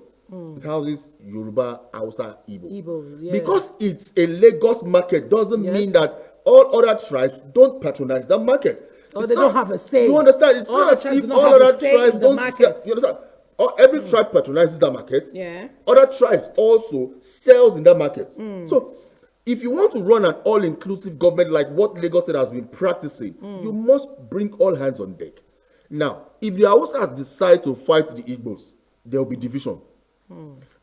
it houses Yoruba, Hausa, Igbo. Because it's a Lagos market doesn't mean that all other tribes don't patronize the market. Or they don't have a say. You understand? It's not as if all other tribes don't sell. You understand? Every tribe patronizes that market. Other tribes also sells in that market. So if you want to run an all-inclusive government like what Lagos State has been practicing, you must bring all hands on deck. Now, if the Hausas decide to fight the Igbos, there will be division.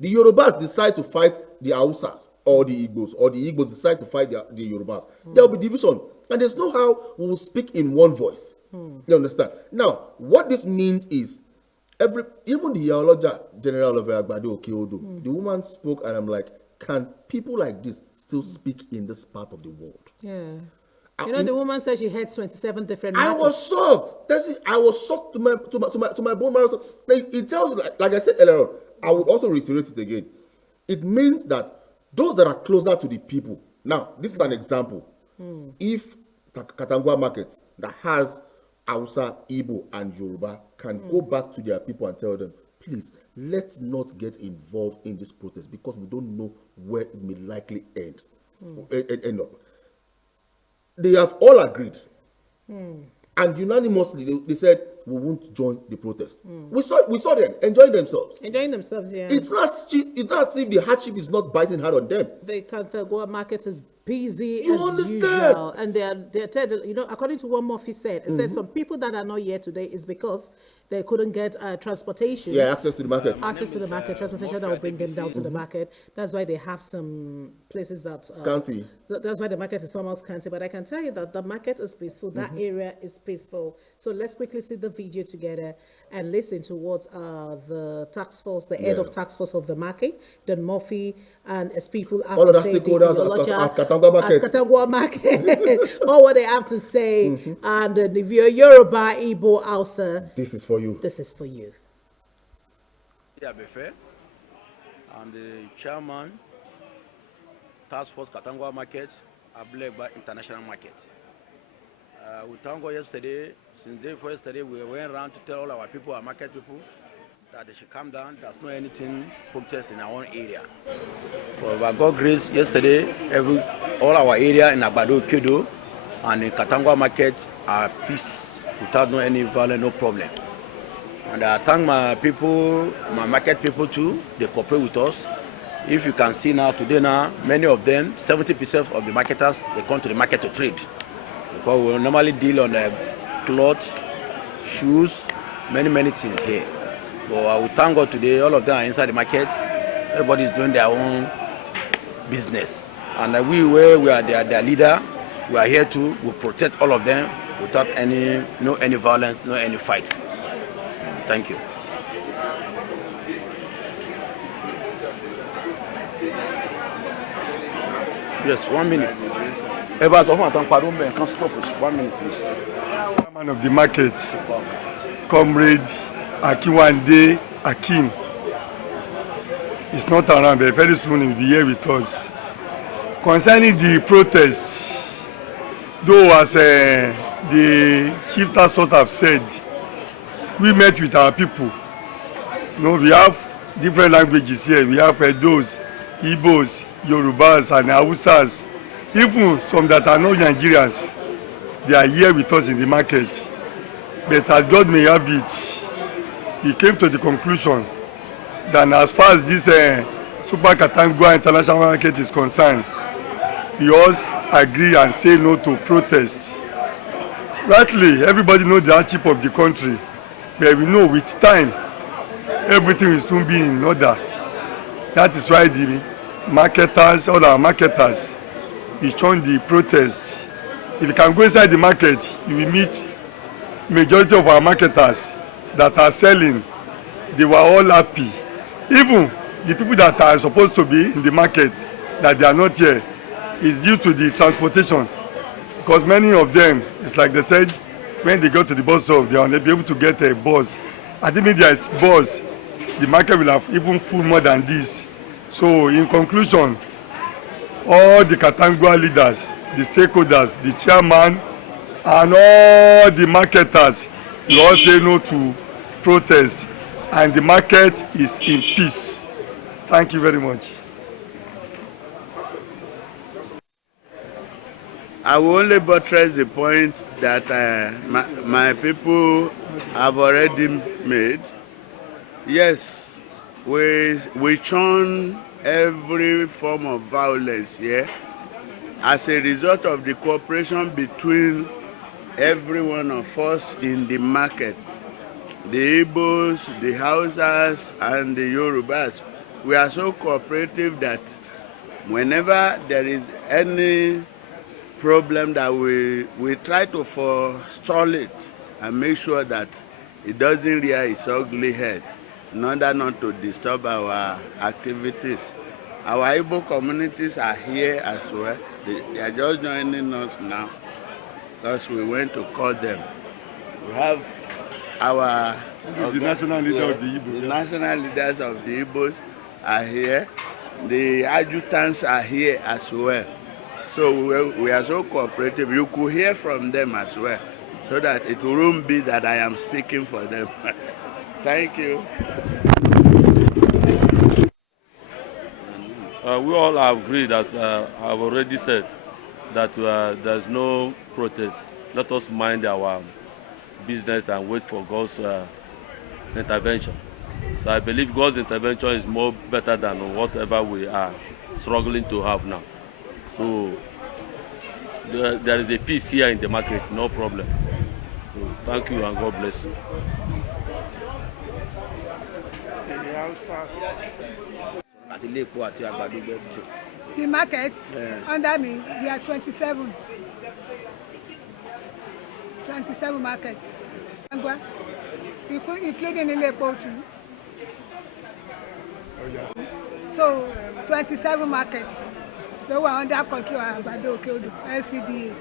The Yorubas decide to fight the Hausas or the Igbos, or the Igbos decide to fight the Yorubas, there will be division. And there's no how we will speak in one voice. You understand? Now, what this means is, even the Oloja General of Agbado Okeodo, the woman spoke, and I'm like, can people like this still speak in this part of the world? The woman said she had 27 different markets. I was shocked. I was shocked to my bone marrow. It tells you, like I said earlier on, I would also reiterate it again. It means that those that are closer to the people. Now, this is an example. If Katangwa market that has Hausa, Igbo, and Yoruba can go back to their people and tell them, please, let's not get involved in this protest because we don't know where it may likely end up. They have all agreed. And unanimously, they said, we won't join the protest. We saw them enjoying themselves. It's not as if the hardship is not biting hard on them. The Katangwa market is busy you as understand? Usual. And they're according to what Murphy said, it said some people that are not here today is because they couldn't get transportation. Access to the market. Access to the market, transportation that will bring them down to the market. That's why they have some places that... scanty. That's why the market is almost scanty. But I can tell you that the market is peaceful. That area is peaceful. So let's quickly see the video together and listen to what the task force, the head of task force of the market, Don Murphy, and as people have all to of the say... stakeholders at Katangwa market. At Katangwa market. All what they have to say. And if you're Yoruba, Igbo, Hausa... This is for you. This is for you. Befe, I'm the chairman, Task Force Katangwa Market, Ableba International Market. We tango yesterday, since day before yesterday, we went around to tell all our people, our market people, that they should calm down. There's no anything protest in our own area. But by God's grace, yesterday, all our area in Agbado, Kedo, and in Katangwa Market are peace without no any violence, no problem. And I thank my people, my market people too. They cooperate with us. If you can see now, today now, many of them, 70% of the marketers, they come to the market to trade. Because we normally deal on clothes, shoes, many things here. But I will thank God today, all of them are inside the market. Everybody is doing their own business. And we are their leader, we are here to protect all of them without no any violence, no any fight. Thank you. Yes, 1 minute. 1 minute, please. Chairman of the market, Comrade Akiwande Akim, is not around, but very soon he will be here with us. Concerning the protest, though as the chief task force have said, we met with our people. We have different languages here. We have those Igbos, Yorubas, and Hausas. Even some that are not Nigerians, they are here with us in the market. But as God may have it, he came to the conclusion that as far as this Super Katangwa International Market is concerned, we all agree and say no to protest. Rightly, everybody knows the hardship of the country, but we know with time, everything will soon be in order. That is why the marketers, all our marketers, we join the protest. If you can go inside the market, you will meet majority of our marketers that are selling. They were all happy. Even the people that are supposed to be in the market, that they are not here, is due to the transportation. Because many of them, it's like they said, when they go to the bus stop, they will not be able to get a bus. I think if there is bus, the market will have even full more than this. So in conclusion, all the Katangwa leaders, the stakeholders, the chairman, and all the marketers will all say no to protest, and the market is in peace. Thank you very much. I will only buttress the point that my people have already made. Yes, we shun every form of violence here as a result of the cooperation between every one of us in the market. The Igbos, the Hausas, and the Yorubas. We are so cooperative that whenever there is any problem that we try to forestall it and make sure that it doesn't rear its ugly head in order not to disturb our activities. Our Igbo communities are here as well. They are just joining us now because we went to call them. We have our the national leader of the Igbo. The national leaders of the Igbos are here. The adjutants are here as well. So we are so cooperative. You could hear from them as well, so that it won't be that I am speaking for them. Thank you. We all agree that I've already said that there's no protest. Let us mind our business and wait for God's intervention. So I believe God's intervention is more better than whatever we are struggling to have now. So there is a peace here in the market, no problem. So thank you and God bless you. The markets under me, we are 27. 27 markets. Including Ilepo too. So 27 markets. They were under control of Agbado Okeodo, LCDA.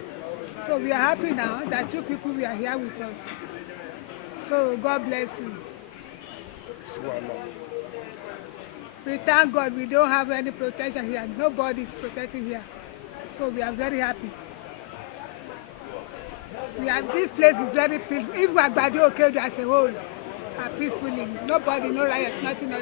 So we are happy now that two people were here with us. So God bless you. We thank God we don't have any protection here. Nobody is protecting here. So we are very happy. This place is very peaceful. If Agbado Okeodo as a whole are peacefully, nobody, no riot, nothing.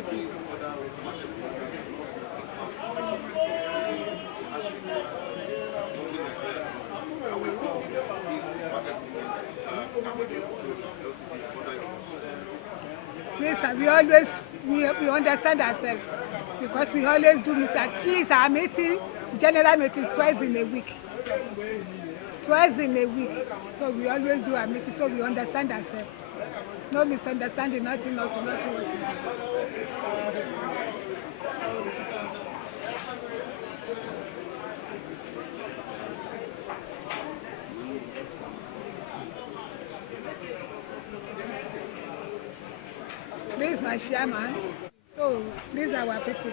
Listen, we understand ourselves because we always do meetings. At least our meeting, general meetings twice in a week. So we always do our meeting, so we understand ourselves. No misunderstanding, nothing. This is my chairman. So these are our people.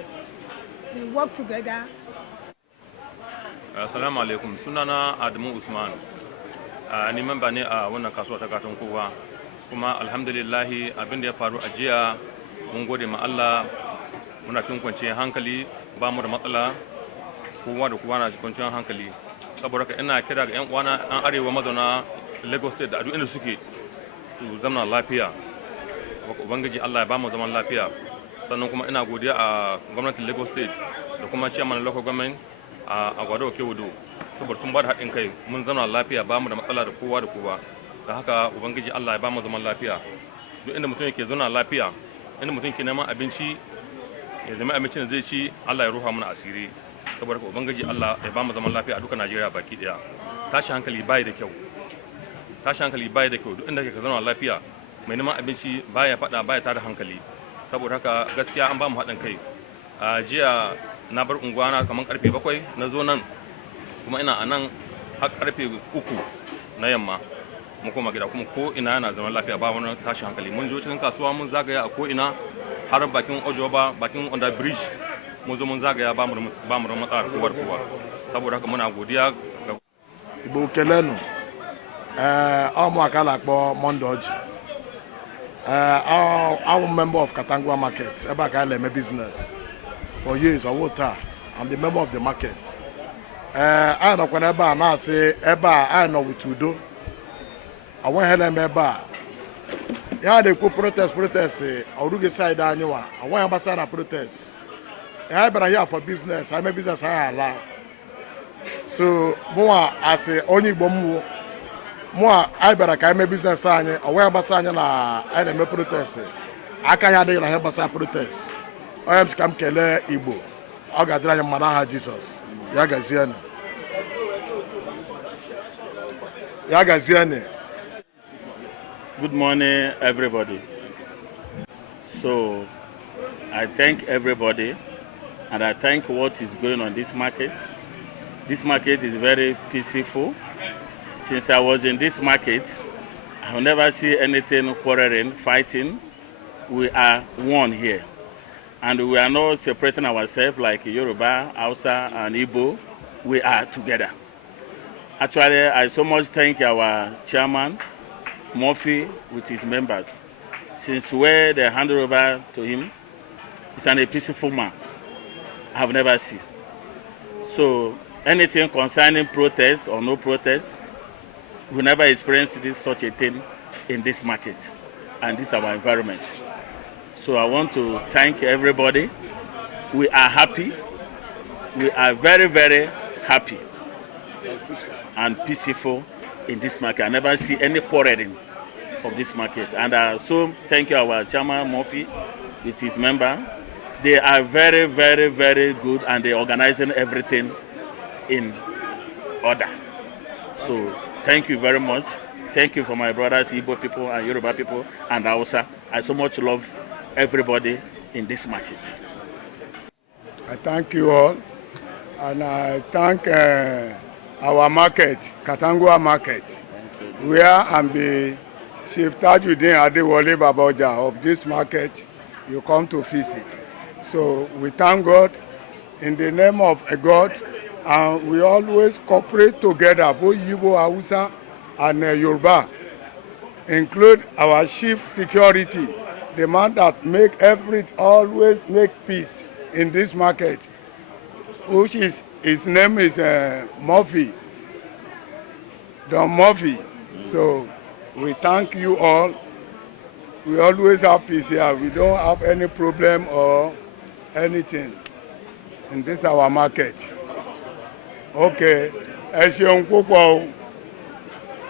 We work together. Assalamu alaikum. Sunana Adamu Usman. Ni memba ne a wannan kasuwa ta Katon Kowa. Kuma alhamdulillahi abin da ya faru a jiya mun gode ma Allah, muna cikin kwanciyar hankali, ba mu da matsala, kowa da kowa na kwanciyar hankali. Saboda haka ina kira ga 'yan uwana an arewa mazauna Lagos State da duk inda suke su zama lafiya. Ubangiji Allah ya ba mu zaman lafiya. Sannan kuma ina godiya a gwamnatin Lagos State da kuma chairman local government a Agbado Okeodo saboda sun ba da haɗin kai mun zama lafiya, ba mu da matsala da kowa. Da haka Ubangiji Allah ya ba mu zaman lafiya. Duk inda mutum yake zauna lafiya, inda mutum ke neman abinci ya zama abincin da zai ci Allah ya ruha mana asiri saboda ubangiji Allah ya ba mu zaman lafiya a duka Najeriya baki daya. Tashi hankali bai da kyau, duk inda kake zauna lafiya mai neman abinci baya fada baya tada hankali. Saboda haka gaskiya an ba mu haɗin kai. A jiya na bar unguwana kamar karfe 7 na zo nan, kuma ina a nan har karfe 3 na yamma mu koma gida, kuma ko ina yana zaman lafiya ba wani tashi hankali. Mun zo cikin kasuwa mun zagaya a ko ina har bakin Ojota, bakin under bridge mun zo mun zagaya ba mu da matsala kowa. Saboda haka muna godiya ga Igbo kelenu ọmụ akala akpọ Mondoji. I'm a member of Katangwa Market. Ebe aka na-eme business for years. I'm the member of the market. I nọkwa n'ebe a na-asị ebe a anyị nọ with udo. Onweghị na-eme ebe a. Ya na-ekwu protest ọrụghị side anyị wa. Onweghị gbasara na protest. I bịara here for business. I make business anyị ala. So mụnwa asị onye Igbo mmụọ. Mụa anyị bịara ka anyị mee business anyị, onweghị gbasara anyị na anyị na-eme protest. Aka ya adịghị na ihe gbasara protest. Onye m si ka m kelee Igbo, ọ ga-adịrị anyị mma n'aha Jizọs. Ya gazieni. Good morning, everybody. So, I thank everybody, and I thank what is going on this market. This market is very peaceful. Since I was in this market, I have never seen anything quarreling, fighting. We are one here. And we are not separating ourselves like Yoruba, Hausa, and Igbo. We are together. Actually, I so much thank our chairman, Murphy, with his members. Since where they handed over to him, he's a peaceful man. I have never seen. So anything concerning protest or no protest, we never experienced such a thing in this market and this our environment. So I want to thank everybody. We are happy. We are very, very happy and peaceful in this market. I never see any quarreling of this market. And so thank you our chairman Murphy with his member. They are very, very, very good, and they're organizing everything in order. So thank you very much. Thank you for my brothers, Igbo people and Yoruba people and Hausa. I so much love everybody in this market. I thank you all, and I thank our market, Katangwa Market, where I'm the Chief Tajuddin Adewale Baboja of this market. You come to visit. So we thank God in the name of a God, and we always cooperate together, both Igbo, Hausa, and Yoruba, include our chief security, the man that always make peace in this market, which is, his name is Murphy, Don Murphy. So we thank you all. We always have peace here. We don't have any problem or anything in this our market. Okay, ẹ ṣeun púpọ̀ o.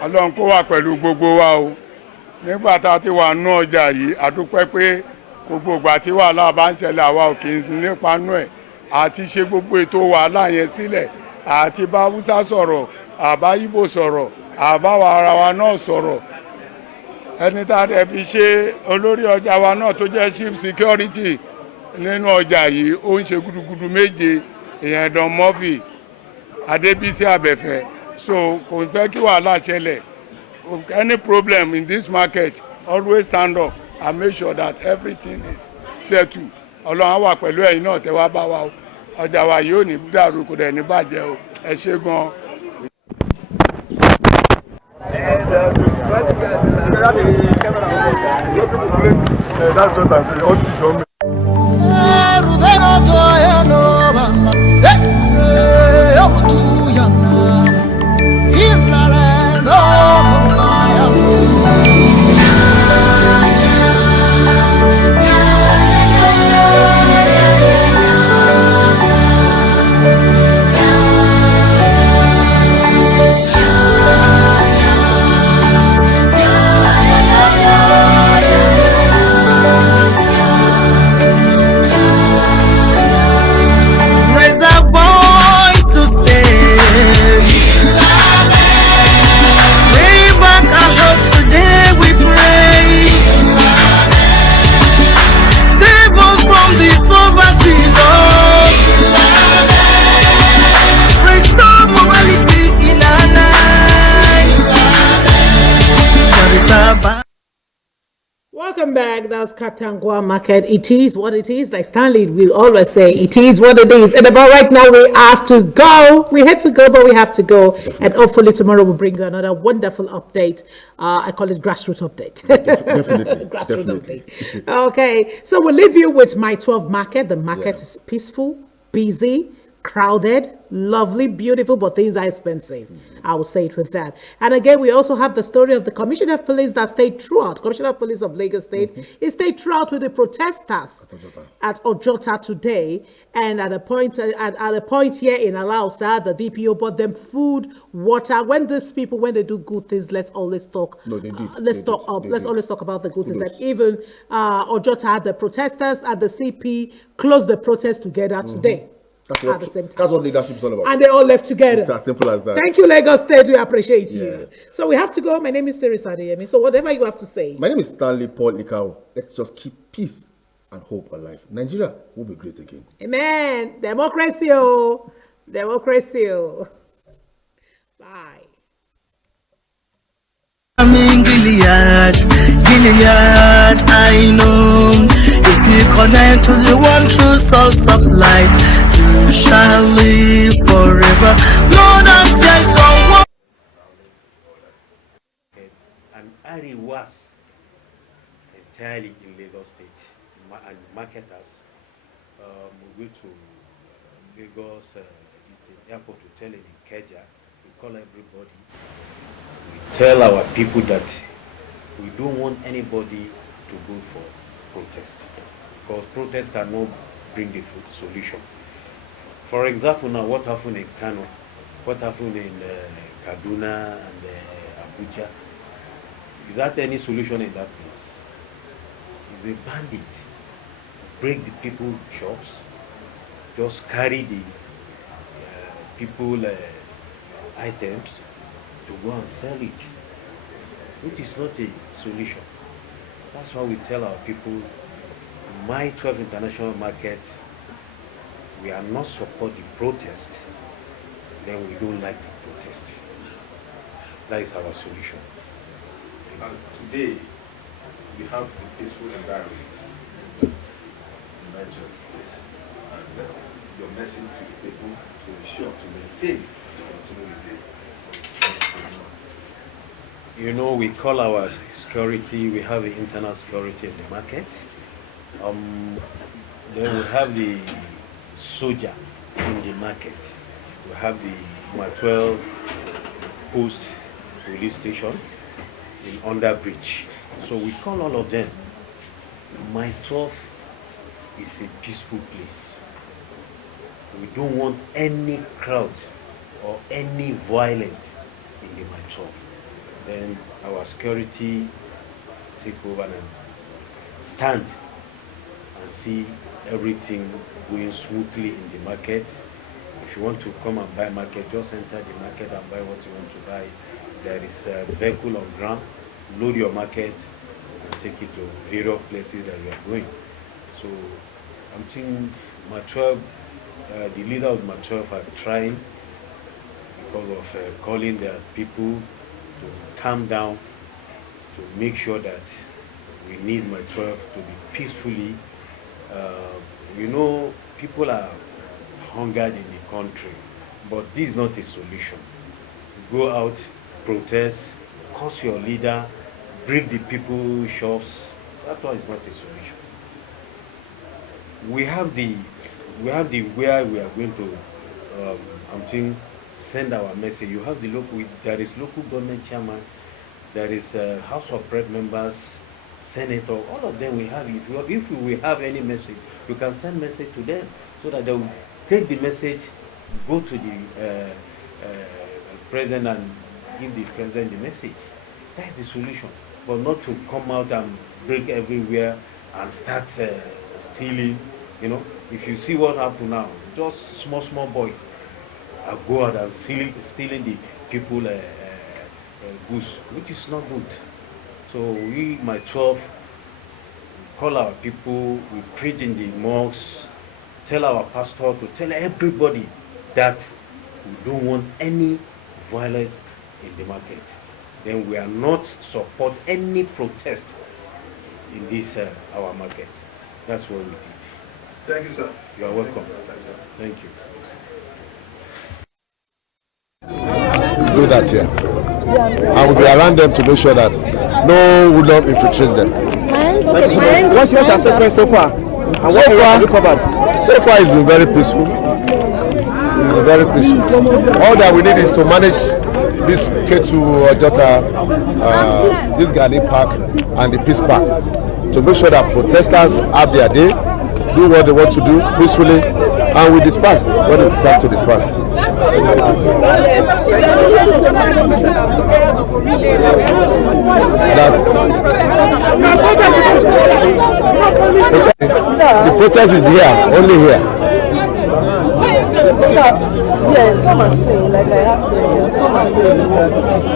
Ọlọ́run kó wà pẹ̀lú gbogbo wa o. Nígbà tá a ti wà nú ọjà yìí, a dúpẹ́ pé gbogbo ìgbà tí wàhálà bá ń ṣẹlẹ̀ àwa ò kì í nípa nú ẹ̀. Àti ṣe gbogbo ètò wàhálà yẹn sílẹ̀. Àti bá Hausa sọ̀rọ̀, àbá Igbo sọ̀rọ̀, àbá wa ara wa náà sọ̀rọ̀. Ẹni tá a dẹ̀ fi ṣe olórí ọjà wa náà tó jẹ́ chief security nínú ọjà yìí, ó ń ṣe gudugudu méje, ìyẹn Don Murphy Adébísí Abẹ́fẹ́. So kò fẹ́ kí wàhálà ṣẹlẹ̀. Any problem in this market, always stand up and make sure that everything is settled. Ọlọ́run á wà pẹ̀lú ẹ̀yin náà tẹ́ wá bá wa o. Ọjà wa yóò ní dàrú, kò dẹ̀ ní bàjẹ́ o. Ẹ ṣé gan. That's what I'm saying. Also, government. Welcome back. That's Katangwa Market. It is what it is. Like Stanley will always say, it is what it is. And about right now, we have to go. We had to go, but we have to go. Definitely. And hopefully tomorrow we'll bring you another wonderful update. I call it grassroots update. Definitely. Grassroots update. Okay. So we'll leave you with my 12 market. The market is peaceful, busy, crowded, lovely, beautiful, but things are expensive. I will say it with that. And again, we also have the story of the Commissioner of Police that stayed throughout. Commissioner of Police of Lagos State, he stayed throughout with the protesters at Ojota today. And at a point here in Alausa, the DPO bought them food, water. When these people, when they do good things, let's always talk. No, they did. Let's always talk about the good things. And even Ojota had the protesters and the CP closed the protest together today. That's what leadership is all about. And they all left together. It's as simple as that. Thank you, Lagos State. We appreciate you. So we have to go. My name is Teresa Adeyemi. So whatever you have to say. My name is Stanley Paul Azuka. Let's just keep peace and hope alive. Nigeria will be great again. Amen. Democracy. Oh. Democracy. Oh. Bye. I'm in Gilead, I know. If we connect to the one true source of life, you shall live forever. Lord, and take the one. And Ari was entirely in Lagos State, and marketers we go to Lagos airport to tell in Ikeja, we call everybody. We tell our people that we don't want anybody to go for protest, because protest cannot bring the solution. For example, now what happened in Kano, what happened in Kaduna and Abuja, is that any solution in that place? It's a bandit. Break the people's shops, just carry the people items to go and sell it, which is not a solution. That's why we tell our people, my 12 international market, we are not supporting protest, then we don't like the protest. That is our solution. And today, we have a peaceful environment in my 12 place. And your message to the people to be sure to maintain to continue with the You know, we call our security, we have the internal security in the market. Then we have the soldier in the market. We have the Matwell Post Police Station in Underbridge. So we call all of them. My 12 is a peaceful place. We don't want any crowd or any violence in the My 12. Then our security take over and stand and see everything going smoothly in the market. If you want to come and buy market, just enter the market and buy what you want to buy. There is a vehicle on ground, load your market and take it to various places that you are going. So I'm thinking Matwell, the leader of Matwell are trying, because of calling their people to calm down, to make sure that we need Matwell to be peacefully. You know, people are hungered in the country, but this is not a solution. Go out, protest, curse your leader, break the people's shops. That one is not a solution. We have the where we are going to I'm thinking, send our message. You have the local, there is local government chairman, there is House of Rep members, senator, all of them we have. If we have any message, you can send message to them so that they will take the message, go to the president and give the president the message. That's the solution, but not to come out and break everywhere and start stealing. You know, if you see what happened now, just small boys go out and stealing the people goods, which is not good. So we, my 12, call our people, we preach in the mosques, tell our pastor to tell everybody that we don't want any violence in the market. Then we are not support any protest in this our market. That's what we did. Thank you, sir. You are welcome. Thank you. Do that here. I will be around them to make sure that no hoodlum infiltrates them. What's your assessment so far? And what have you covered? So far it's been very peaceful. It's very peaceful. All that we need is to manage this K2 Ojota, this Gani Park and the Peace Park to make sure that protesters have their day, do what they want to do peacefully, and we disperse when it's time to disperse. The protest is here, only here. Yes, some are saying, like I asked them, some are saying that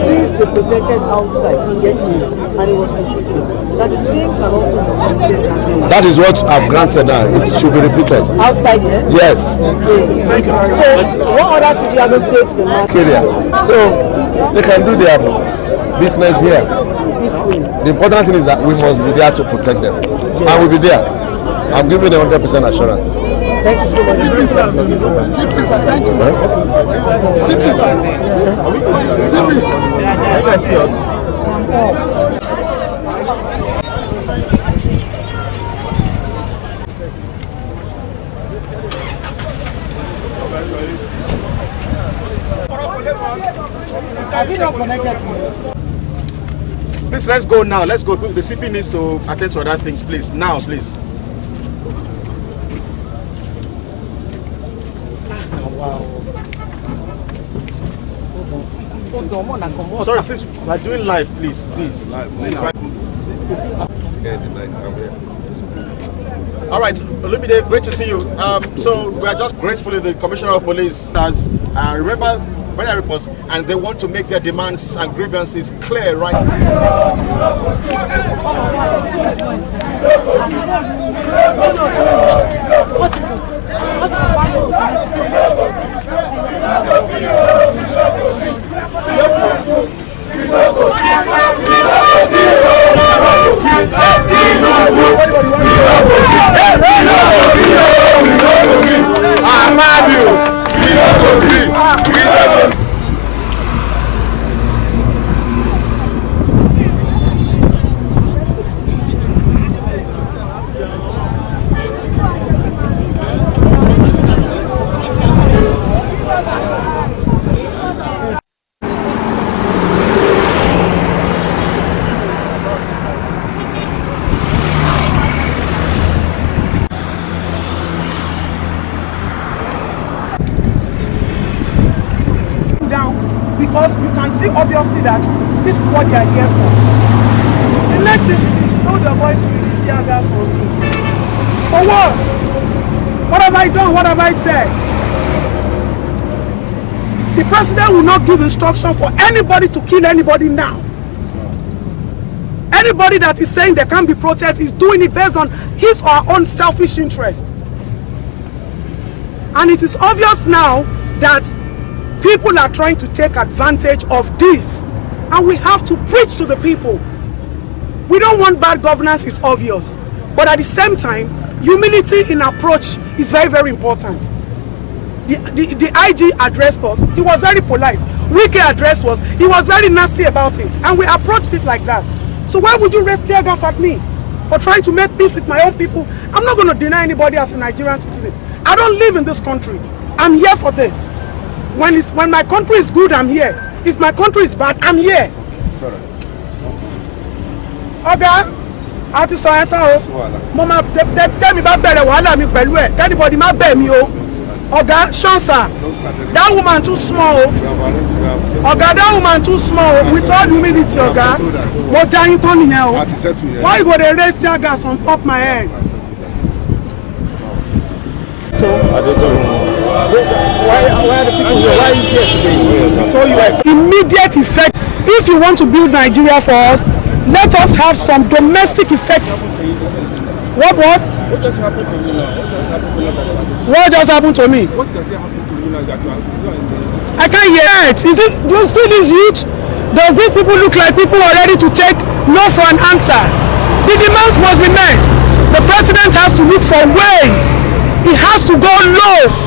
since they protested outside yesterday and it was peaceful, that the same can also be repeated. That is what I've granted now. It should be repeated. Outside, yes? Yes. Okay. So, what other thing do you have to say to the market? So, they can do their business here. The important thing is that we must be there to protect them. Yes. And we'll be there. I'm giving them 100% assurance. Thank you so much. Simply, sir. Simply, sir. Thank you. Simply, sir. Simply. You guys see us? Have you not connected to me? Please, let's go now. Let's go. The CP needs to attend to other things, please. Now, please. Sorry, please. We're doing live, please. Please. All right, Olumide, great to see you. So we are just grateful the Commissioner of Police has remember when I report, and they want to make their demands and grievances clear right now. Because you can see obviously that this is what they are here for. The next thing she told the boys to release tear gas on me. For what? What have I done? What have I said? The president will not give instruction for anybody to kill anybody now. Anybody that is saying there can't be protests is doing it based on his or her own selfish interest. And it is obvious now that people are trying to take advantage of this, and we have to preach to the people. We don't want bad governance, it's obvious, but at the same time, humility in approach is very, very important. The IG addressed us, he was very polite. Wike addressed us, he was very nasty about it, and we approached it like that. So why would you raise tear gas at me for trying to make peace with my own people? I'm not going to deny anybody as a Nigerian citizen. I don't live in this country. I'm here for this. When my country is good, I'm here. If my country is bad, I'm here. Sorry. Oga, àti sọ ẹ tán o. Mo ma tell me bá bẹ̀rẹ̀ wàhálà mi pẹ̀lú ẹ̀. Anybody má bẹ̀ mí o. Oga, Shansa, that woman too small o. Oga, that woman too small o. With all humility, Oga. Mo dá yín tó nìyẹn o. Why you go dey raise tear gas on top my head? Why are the people here? Why are you here today? So you are immediate effect. If you want to build Nigeria for us, let us have some domestic effect. What? What just happened to you now? What just happened to me? What does it happen to you now that you are I can't hear it. Is it? Do you see this youth? Does these people look like people who are ready to take no for an answer? The demands must be met. The president has to look for ways. He has to go low.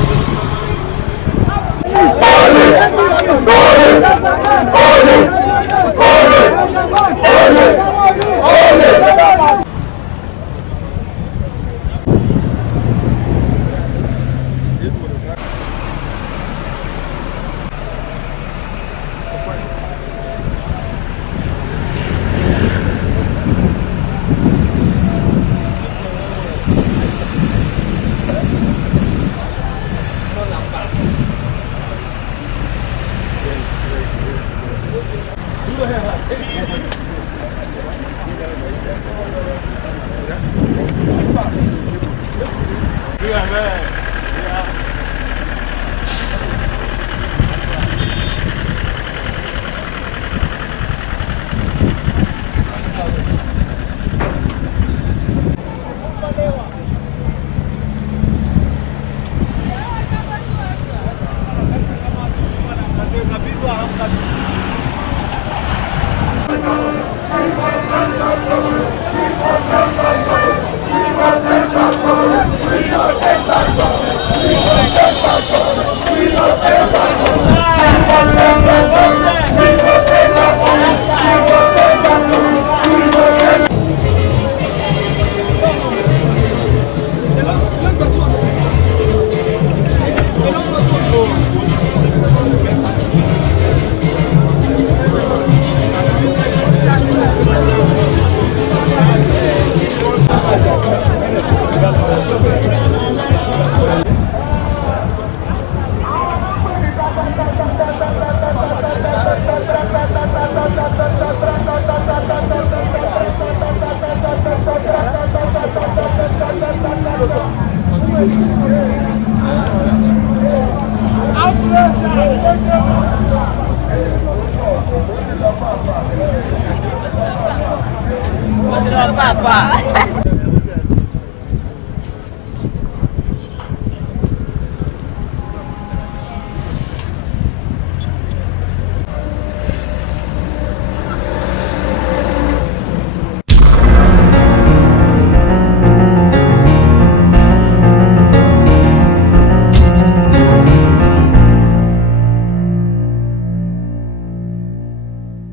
What's up, Papa?